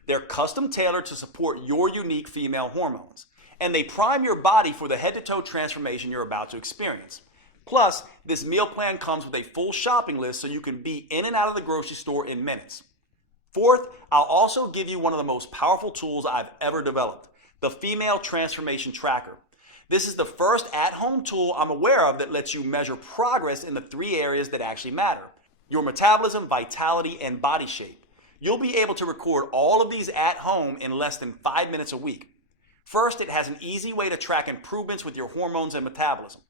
They're custom tailored to support your unique female hormones, and they prime your body for the head-to-toe transformation you're about to experience. Plus, this meal plan comes with a full shopping list so you can be in and out of the grocery store in minutes. Fourth, I'll also give you one of the most powerful tools I've ever developed, the Female Transformation Tracker. This is the first at-home tool I'm aware of that lets you measure progress in the 3 areas that actually matter: your metabolism, vitality, and body shape. You'll be able to record all of these at home in less than 5 minutes a week. First, it has an easy way to track improvements with your hormones and metabolism.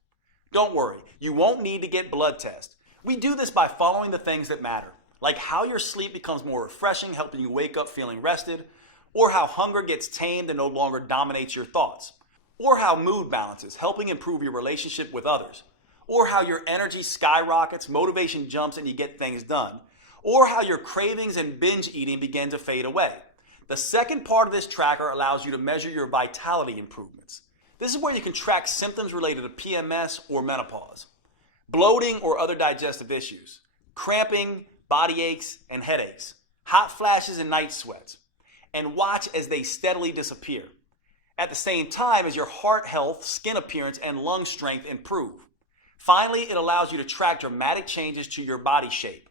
Don't worry, you won't need to get blood tests. We do this by following the things that matter, like how your sleep becomes more refreshing, helping you wake up feeling rested, or how hunger gets tamed and no longer dominates your thoughts, or how mood balances, helping improve your relationship with others, or how your energy skyrockets, motivation jumps, and you get things done, or how your cravings and binge eating begin to fade away. The second part of this tracker allows you to measure your vitality improvements. This is where you can track symptoms related to PMS or menopause, bloating or other digestive issues, cramping, body aches, and headaches, hot flashes and night sweats, and watch as they steadily disappear. At the same time as your heart health, skin appearance, and lung strength improve. Finally, it allows you to track dramatic changes to your body shape.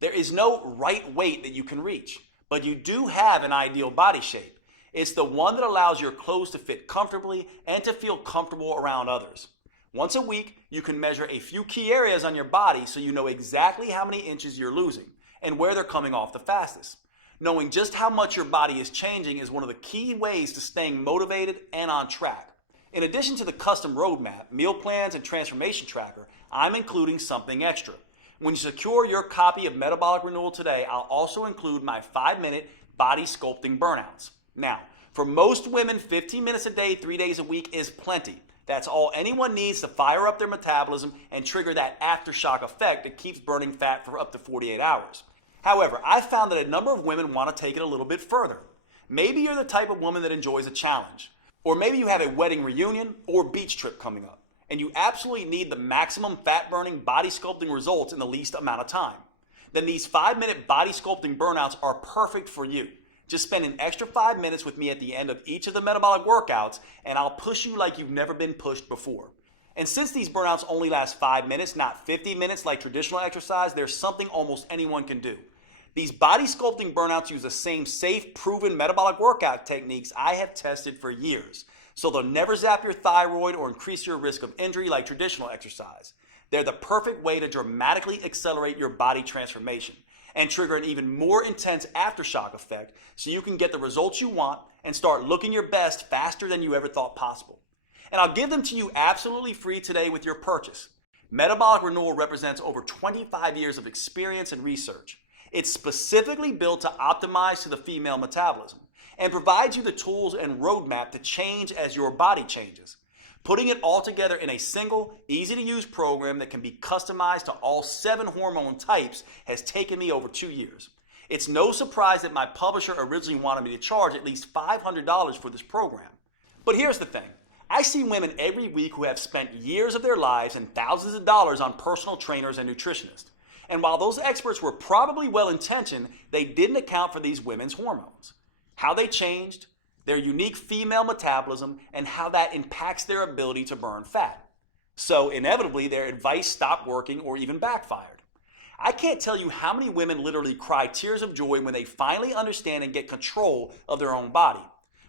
There is no right weight that you can reach, but you do have an ideal body shape. It's the one that allows your clothes to fit comfortably and to feel comfortable around others. Once a week, you can measure a few key areas on your body so you know exactly how many inches you're losing and where they're coming off the fastest. Knowing just how much your body is changing is one of the key ways to staying motivated and on track. In addition to the custom roadmap, meal plans, and transformation tracker, I'm including something extra. When you secure your copy of Metabolic Renewal today, I'll also include my 5-minute body sculpting burnouts. Now, for most women, 15 minutes a day, 3 days a week is plenty. That's all anyone needs to fire up their metabolism and trigger that aftershock effect that keeps burning fat for up to 48 hours. However, I've found that a number of women want to take it a little bit further. Maybe you're the type of woman that enjoys a challenge. Or maybe you have a wedding reunion or beach trip coming up, and you absolutely need the maximum fat-burning, body sculpting results in the least amount of time. Then these 5-minute body sculpting burnouts are perfect for you. Just spend an extra 5 minutes with me at the end of each of the metabolic workouts, and I'll push you like you've never been pushed before. And since these burnouts only last 5 minutes, not 50 minutes like traditional exercise, there's something almost anyone can do. These body sculpting burnouts use the same safe, proven metabolic workout techniques I have tested for years. So they'll never zap your thyroid or increase your risk of injury like traditional exercise. They're the perfect way to dramatically accelerate your body transformation and trigger an even more intense aftershock effect so you can get the results you want and start looking your best faster than you ever thought possible. And I'll give them to you absolutely free today with your purchase. Metabolic Renewal represents over 25 years of experience and research. It's specifically built to optimize to the female metabolism and provides you the tools and roadmap to change as your body changes. Putting it all together in a single, easy-to-use program that can be customized to all 7 hormone types has taken me over 2 years. It's no surprise that my publisher originally wanted me to charge at least $500 for this program. But here's the thing. I see women every week who have spent years of their lives and thousands of dollars on personal trainers and nutritionists. And while those experts were probably well-intentioned, they didn't account for these women's hormones, how they changed, their unique female metabolism, and how that impacts their ability to burn fat. So inevitably, their advice stopped working or even backfired. I can't tell you how many women literally cry tears of joy when they finally understand and get control of their own body.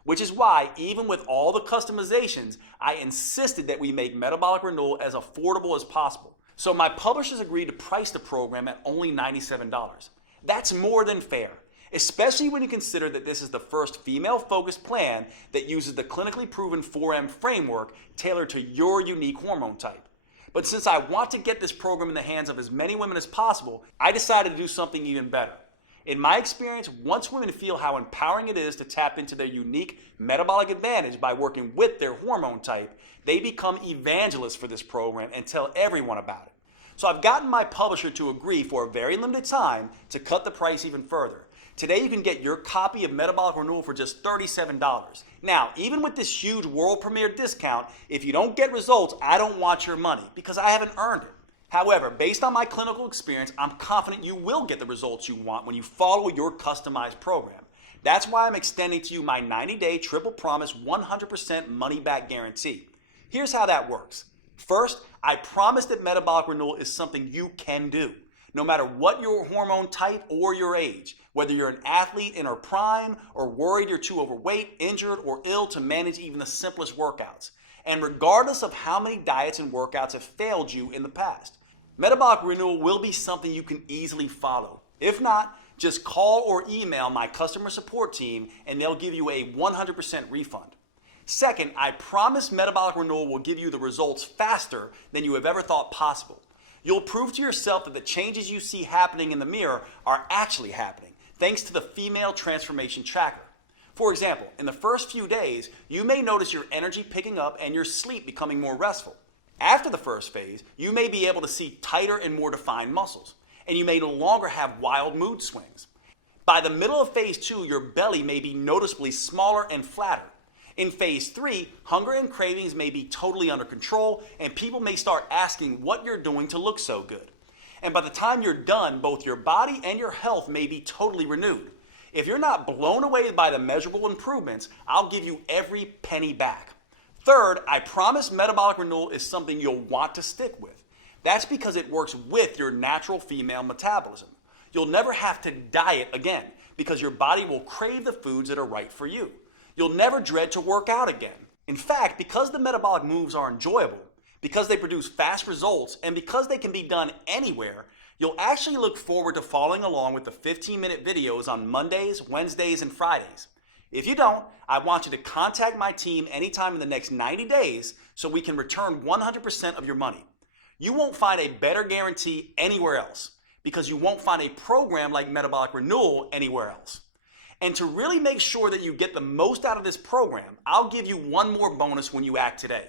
Which is why, even with all the customizations, I insisted that we make Metabolic Renewal as affordable as possible. So my publishers agreed to price the program at only $97. That's more than fair, especially when you consider that this is the first female-focused plan that uses the clinically proven 4M framework tailored to your unique hormone type. But since I want to get this program in the hands of as many women as possible, I decided to do something even better. In my experience, once women feel how empowering it is to tap into their unique metabolic advantage by working with their hormone type, they become evangelists for this program and tell everyone about it. So I've gotten my publisher to agree for a very limited time to cut the price even further. Today you can get your copy of Metabolic Renewal for just $37. Now, even with this huge world premiere discount, if you don't get results, I don't want your money because I haven't earned it. However, based on my clinical experience, I'm confident you will get the results you want when you follow your customized program. That's why I'm extending to you my 90-day triple promise 100% money-back guarantee. Here's how that works. First, I promise that Metabolic Renewal is something you can do, no matter what your hormone type or your age, whether you're an athlete in her prime or worried you're too overweight, injured, or ill to manage even the simplest workouts. And regardless of how many diets and workouts have failed you in the past. Metabolic Renewal will be something you can easily follow. If not, just call or email my customer support team and they'll give you a 100% refund. Second, I promise Metabolic Renewal will give you the results faster than you have ever thought possible. You'll prove to yourself that the changes you see happening in the mirror are actually happening, thanks to the Female Transformation Tracker. For example, in the first few days, you may notice your energy picking up and your sleep becoming more restful. After the first phase, you may be able to see tighter and more defined muscles, and you may no longer have wild mood swings. By the middle of phase 2, your belly may be noticeably smaller and flatter. In phase 3, hunger and cravings may be totally under control, and people may start asking what you're doing to look so good. And by the time you're done, both your body and your health may be totally renewed. If you're not blown away by the measurable improvements, I'll give you every penny back. Third, I promise Metabolic Renewal is something you'll want to stick with. That's because it works with your natural female metabolism. You'll never have to diet again because your body will crave the foods that are right for you. You'll never dread to work out again. In fact, because the metabolic moves are enjoyable, because they produce fast results, and because they can be done anywhere, you'll actually look forward to following along with the 15-minute videos on Mondays, Wednesdays, and Fridays. If you don't, I want you to contact my team anytime in the next 90 days so we can return 100% of your money. You won't find a better guarantee anywhere else because you won't find a program like Metabolic Renewal anywhere else. And to really make sure that you get the most out of this program, I'll give you one more bonus when you act today.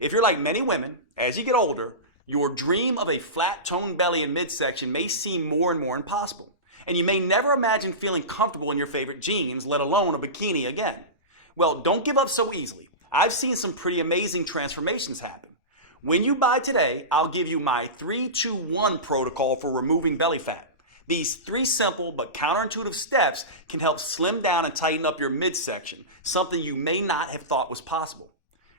If you're like many women, as you get older, your dream of a flat toned belly and midsection may seem more and more impossible. And you may never imagine feeling comfortable in your favorite jeans, let alone a bikini again. Well, don't give up so easily. I've seen some pretty amazing transformations happen. When you buy today, I'll give you my 3-2-1 protocol for removing belly fat. These 3 simple but counterintuitive steps can help slim down and tighten up your midsection, something you may not have thought was possible.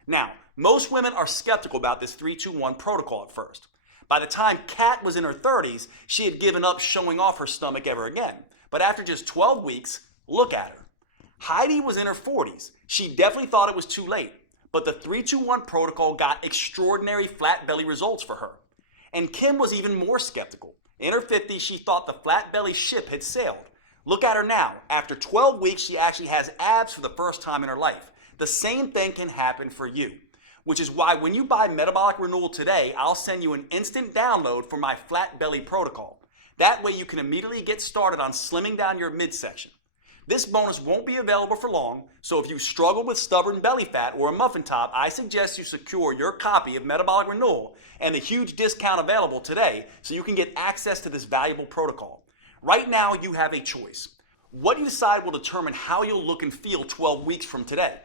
Now, most women are skeptical about this 3-2-1 protocol at first. By the time Kat was in her 30s, she had given up showing off her stomach ever again. But after just 12 weeks, look at her. Heidi was in her 40s. She definitely thought it was too late. But the 3-2-1 protocol got extraordinary flat belly results for her. And Kim was even more skeptical. In her 50s, she thought the flat belly ship had sailed. Look at her now. After 12 weeks, she actually has abs for the first time in her life. The same thing can happen for you. which is why when you buy Metabolic Renewal today, I'll send you an instant download for my flat belly protocol. That way you can immediately get started on slimming down your midsection. This bonus won't be available for long, so if you struggle with stubborn belly fat or a muffin top, I suggest you secure your copy of Metabolic Renewal and the huge discount available today so you can get access to this valuable protocol. Right now, you have a choice. What you decide will determine how you'll look and feel 12 weeks from today.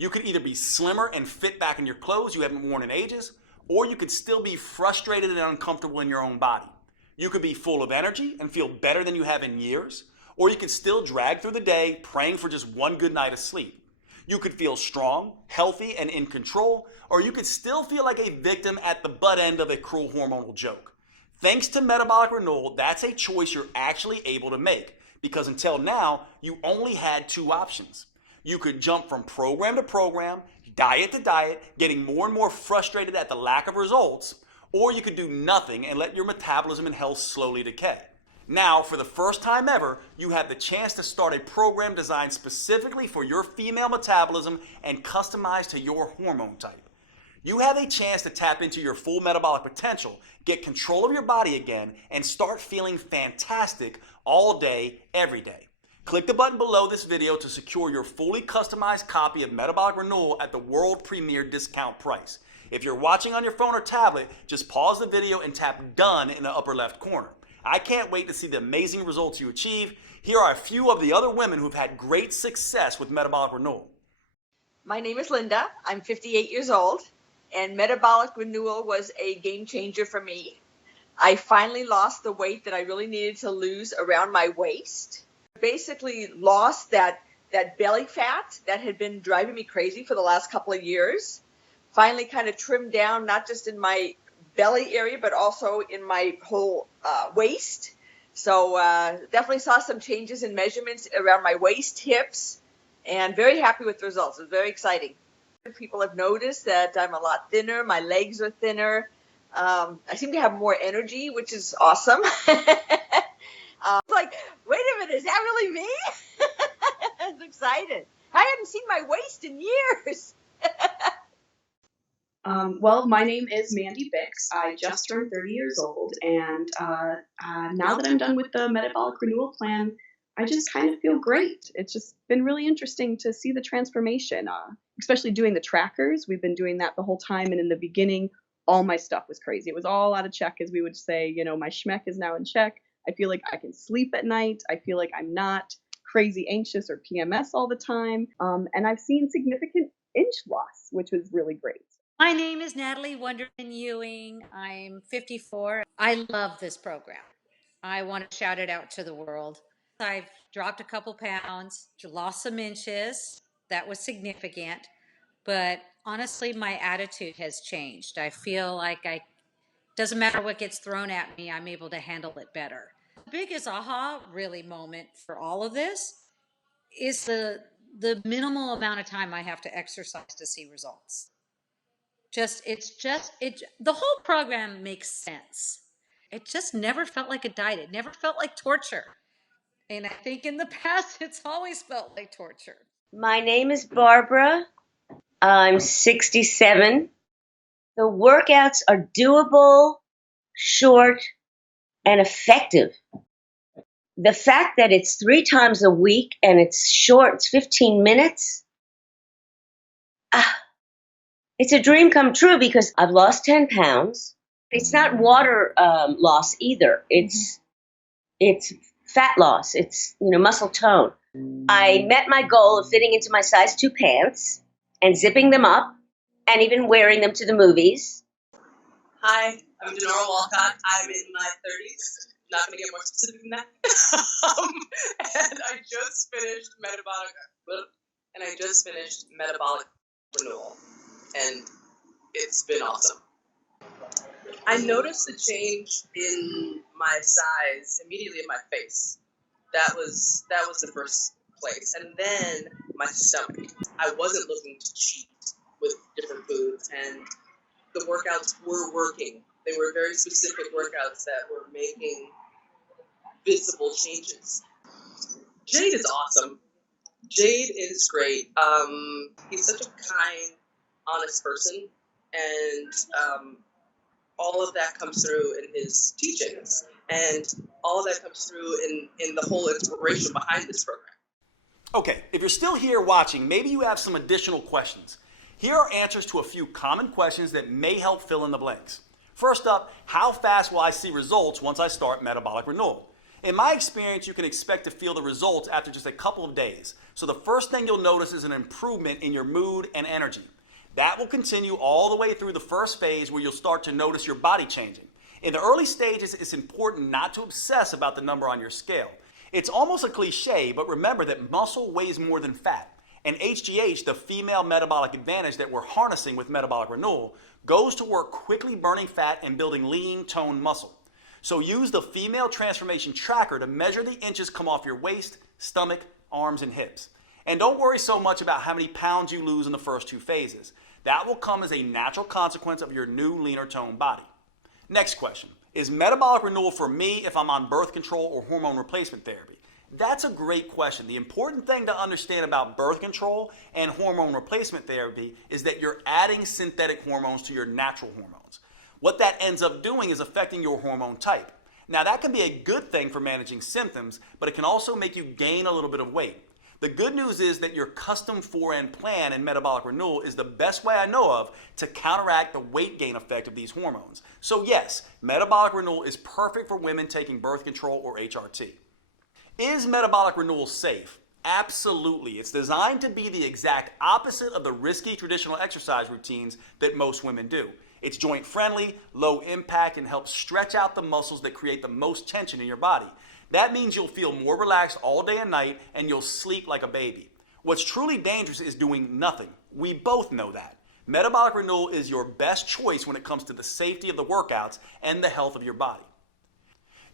You could either be slimmer and fit back in your clothes you haven't worn in ages, or you could still be frustrated and uncomfortable in your own body. You could be full of energy and feel better than you have in years, or you could still drag through the day praying for just one good night of sleep. You could feel strong, healthy, and in control, or you could still feel like a victim at the butt end of a cruel hormonal joke. Thanks to Metabolic Renewal, that's a choice you're actually able to make, because until now, you only had two options. You could jump from program to program, diet to diet, getting more and more frustrated at the lack of results, or you could do nothing and let your metabolism and health slowly decay. Now, for the first time ever, you have the chance to start a program designed specifically for your female metabolism and customized to your hormone type. You have a chance to tap into your full metabolic potential, get control of your body again, and start feeling fantastic all day, every day. Click the button below this video to secure your fully customized copy of Metabolic Renewal at the world premiere discount price. If you're watching on your phone or tablet, just pause the video and tap Done in the upper left corner. I can't wait to see the amazing results you achieve. Here are a few of the other women who've had great success with Metabolic Renewal. My name is Linda. I'm 58 years old, and Metabolic Renewal was a game changer for me. I finally lost the weight that I really needed to lose around my waist. Basically lost that belly fat that had been driving me crazy for the last couple of years. Finally kind of trimmed down, not just in my belly area, but also in my whole waist. So definitely saw some changes in measurements around my waist, hips, and very happy with the results. It was very exciting. People have noticed that I'm a lot thinner. My legs are thinner. I seem to have more energy, which is awesome. Like, wait a minute, is that really me? I was excited. I hadn't seen my waist in years. Well, my name is Mandy Bix. I just turned 30 years old, and now that I'm done with the Metabolic Renewal Plan, I just kind of feel great. It's just been really interesting to see the transformation, especially doing the trackers. We've been doing that the whole time, and in the beginning, all my stuff was crazy. It was all out of check, as we would say. You know, my schmeck is now in check. I feel like I can sleep at night. I feel like I'm not crazy anxious or PMS all the time. And I've seen significant inch loss, which was really great. My name is Natalie Wonderman Ewing. I'm 54. I love this program. I want to shout it out to the world. I've dropped a couple pounds, lost some inches. That was significant. But honestly, my attitude has changed. I feel like doesn't matter what gets thrown at me, I'm able to handle it better. The biggest aha really moment for all of this is the minimal amount of time I have to exercise to see results. The whole program makes sense. It just never felt like a diet. It never felt like torture. And I think in the past, it's always felt like torture. My name is Barbara. I'm 67. The workouts are doable, short, and effective. The fact that it's 3 times a week and it's short, it's 15 minutes, it's a dream come true because I've lost 10 pounds. It's not water loss either. It's fat loss. It's, muscle tone. I met my goal of fitting into my size 2 pants and zipping them up and even wearing them to the movies. Hi, I'm Denora Walcott. I'm in my 30s. Not going to get more specific than that. And I just finished metabolic renewal, and it's been awesome. I noticed the change in my size immediately in my face. That was the first place, and then my stomach. I wasn't looking to cheat with different foods, and the workouts were working. They were very specific workouts that were making visible changes. Jade is awesome. Jade is great. He's such a kind, honest person, and all of that comes through in his teachings, and all of that comes through in the whole inspiration behind this program. Okay, if you're still here watching, maybe you have some additional questions. Here are answers to a few common questions that may help fill in the blanks. First up, how fast will I see results once I start metabolic renewal? In my experience, you can expect to feel the results after just a couple of days. So the first thing you'll notice is an improvement in your mood and energy. That will continue all the way through the first phase where you'll start to notice your body changing. In the early stages, it's important not to obsess about the number on your scale. It's almost a cliche, but remember that muscle weighs more than fat. And HGH, the female metabolic advantage that we're harnessing with metabolic renewal, goes to work quickly burning fat and building lean, toned muscle. So use the female transformation tracker to measure the inches come off your waist, stomach, arms, and hips. And don't worry so much about how many pounds you lose in the first two phases. That will come as a natural consequence of your new, leaner toned body. Next question. Is metabolic renewal for me if I'm on birth control or hormone replacement therapy? That's a great question. The important thing to understand about birth control and hormone replacement therapy is that you're adding synthetic hormones to your natural hormones. What that ends up doing is affecting your hormone type. Now, that can be a good thing for managing symptoms, but it can also make you gain a little bit of weight. The good news is that your custom 4N plan in metabolic renewal is the best way I know of to counteract the weight gain effect of these hormones. So yes, metabolic renewal is perfect for women taking birth control or HRT. Is metabolic renewal safe? Absolutely. It's designed to be the exact opposite of the risky traditional exercise routines that most women do. It's joint friendly, low impact, and helps stretch out the muscles that create the most tension in your body. That means you'll feel more relaxed all day and night, and you'll sleep like a baby. What's truly dangerous is doing nothing. We both know that. Metabolic renewal is your best choice when it comes to the safety of the workouts and the health of your body.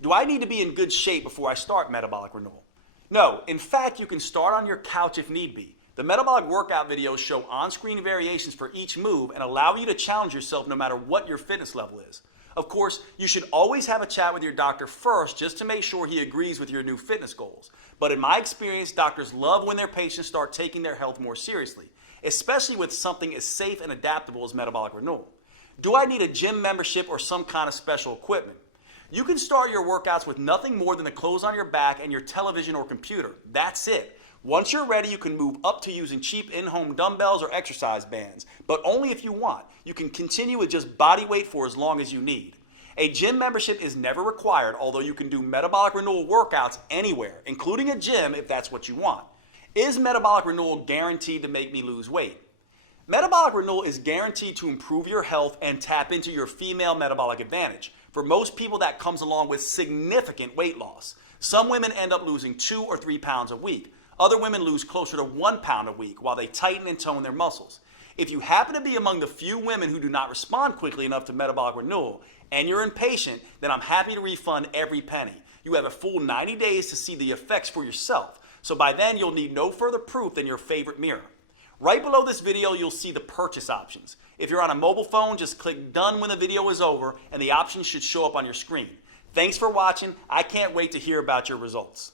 Do I need to be in good shape before I start metabolic renewal? No, in fact, you can start on your couch if need be. The metabolic workout videos show on-screen variations for each move and allow you to challenge yourself no matter what your fitness level is. Of course, you should always have a chat with your doctor first just to make sure he agrees with your new fitness goals. But in my experience, doctors love when their patients start taking their health more seriously, especially with something as safe and adaptable as metabolic renewal. Do I need a gym membership or some kind of special equipment? You can start your workouts with nothing more than the clothes on your back and your television or computer. That's it. Once you're ready, you can move up to using cheap in-home dumbbells or exercise bands, but only if you want. You can continue with just body weight for as long as you need. A gym membership is never required, although you can do metabolic renewal workouts anywhere, including a gym if that's what you want. Is metabolic renewal guaranteed to make me lose weight? Metabolic renewal is guaranteed to improve your health and tap into your female metabolic advantage. For most people, that comes along with significant weight loss. Some women end up losing 2 or 3 pounds a week. Other women lose closer to 1 pound a week while they tighten and tone their muscles. If you happen to be among the few women who do not respond quickly enough to metabolic renewal and you're impatient, then I'm happy to refund every penny. You have a full 90 days to see the effects for yourself. So by then, you'll need no further proof than your favorite mirror. Right below this video, you'll see the purchase options. If you're on a mobile phone, just click done when the video is over and the options should show up on your screen. Thanks for watching. I can't wait to hear about your results.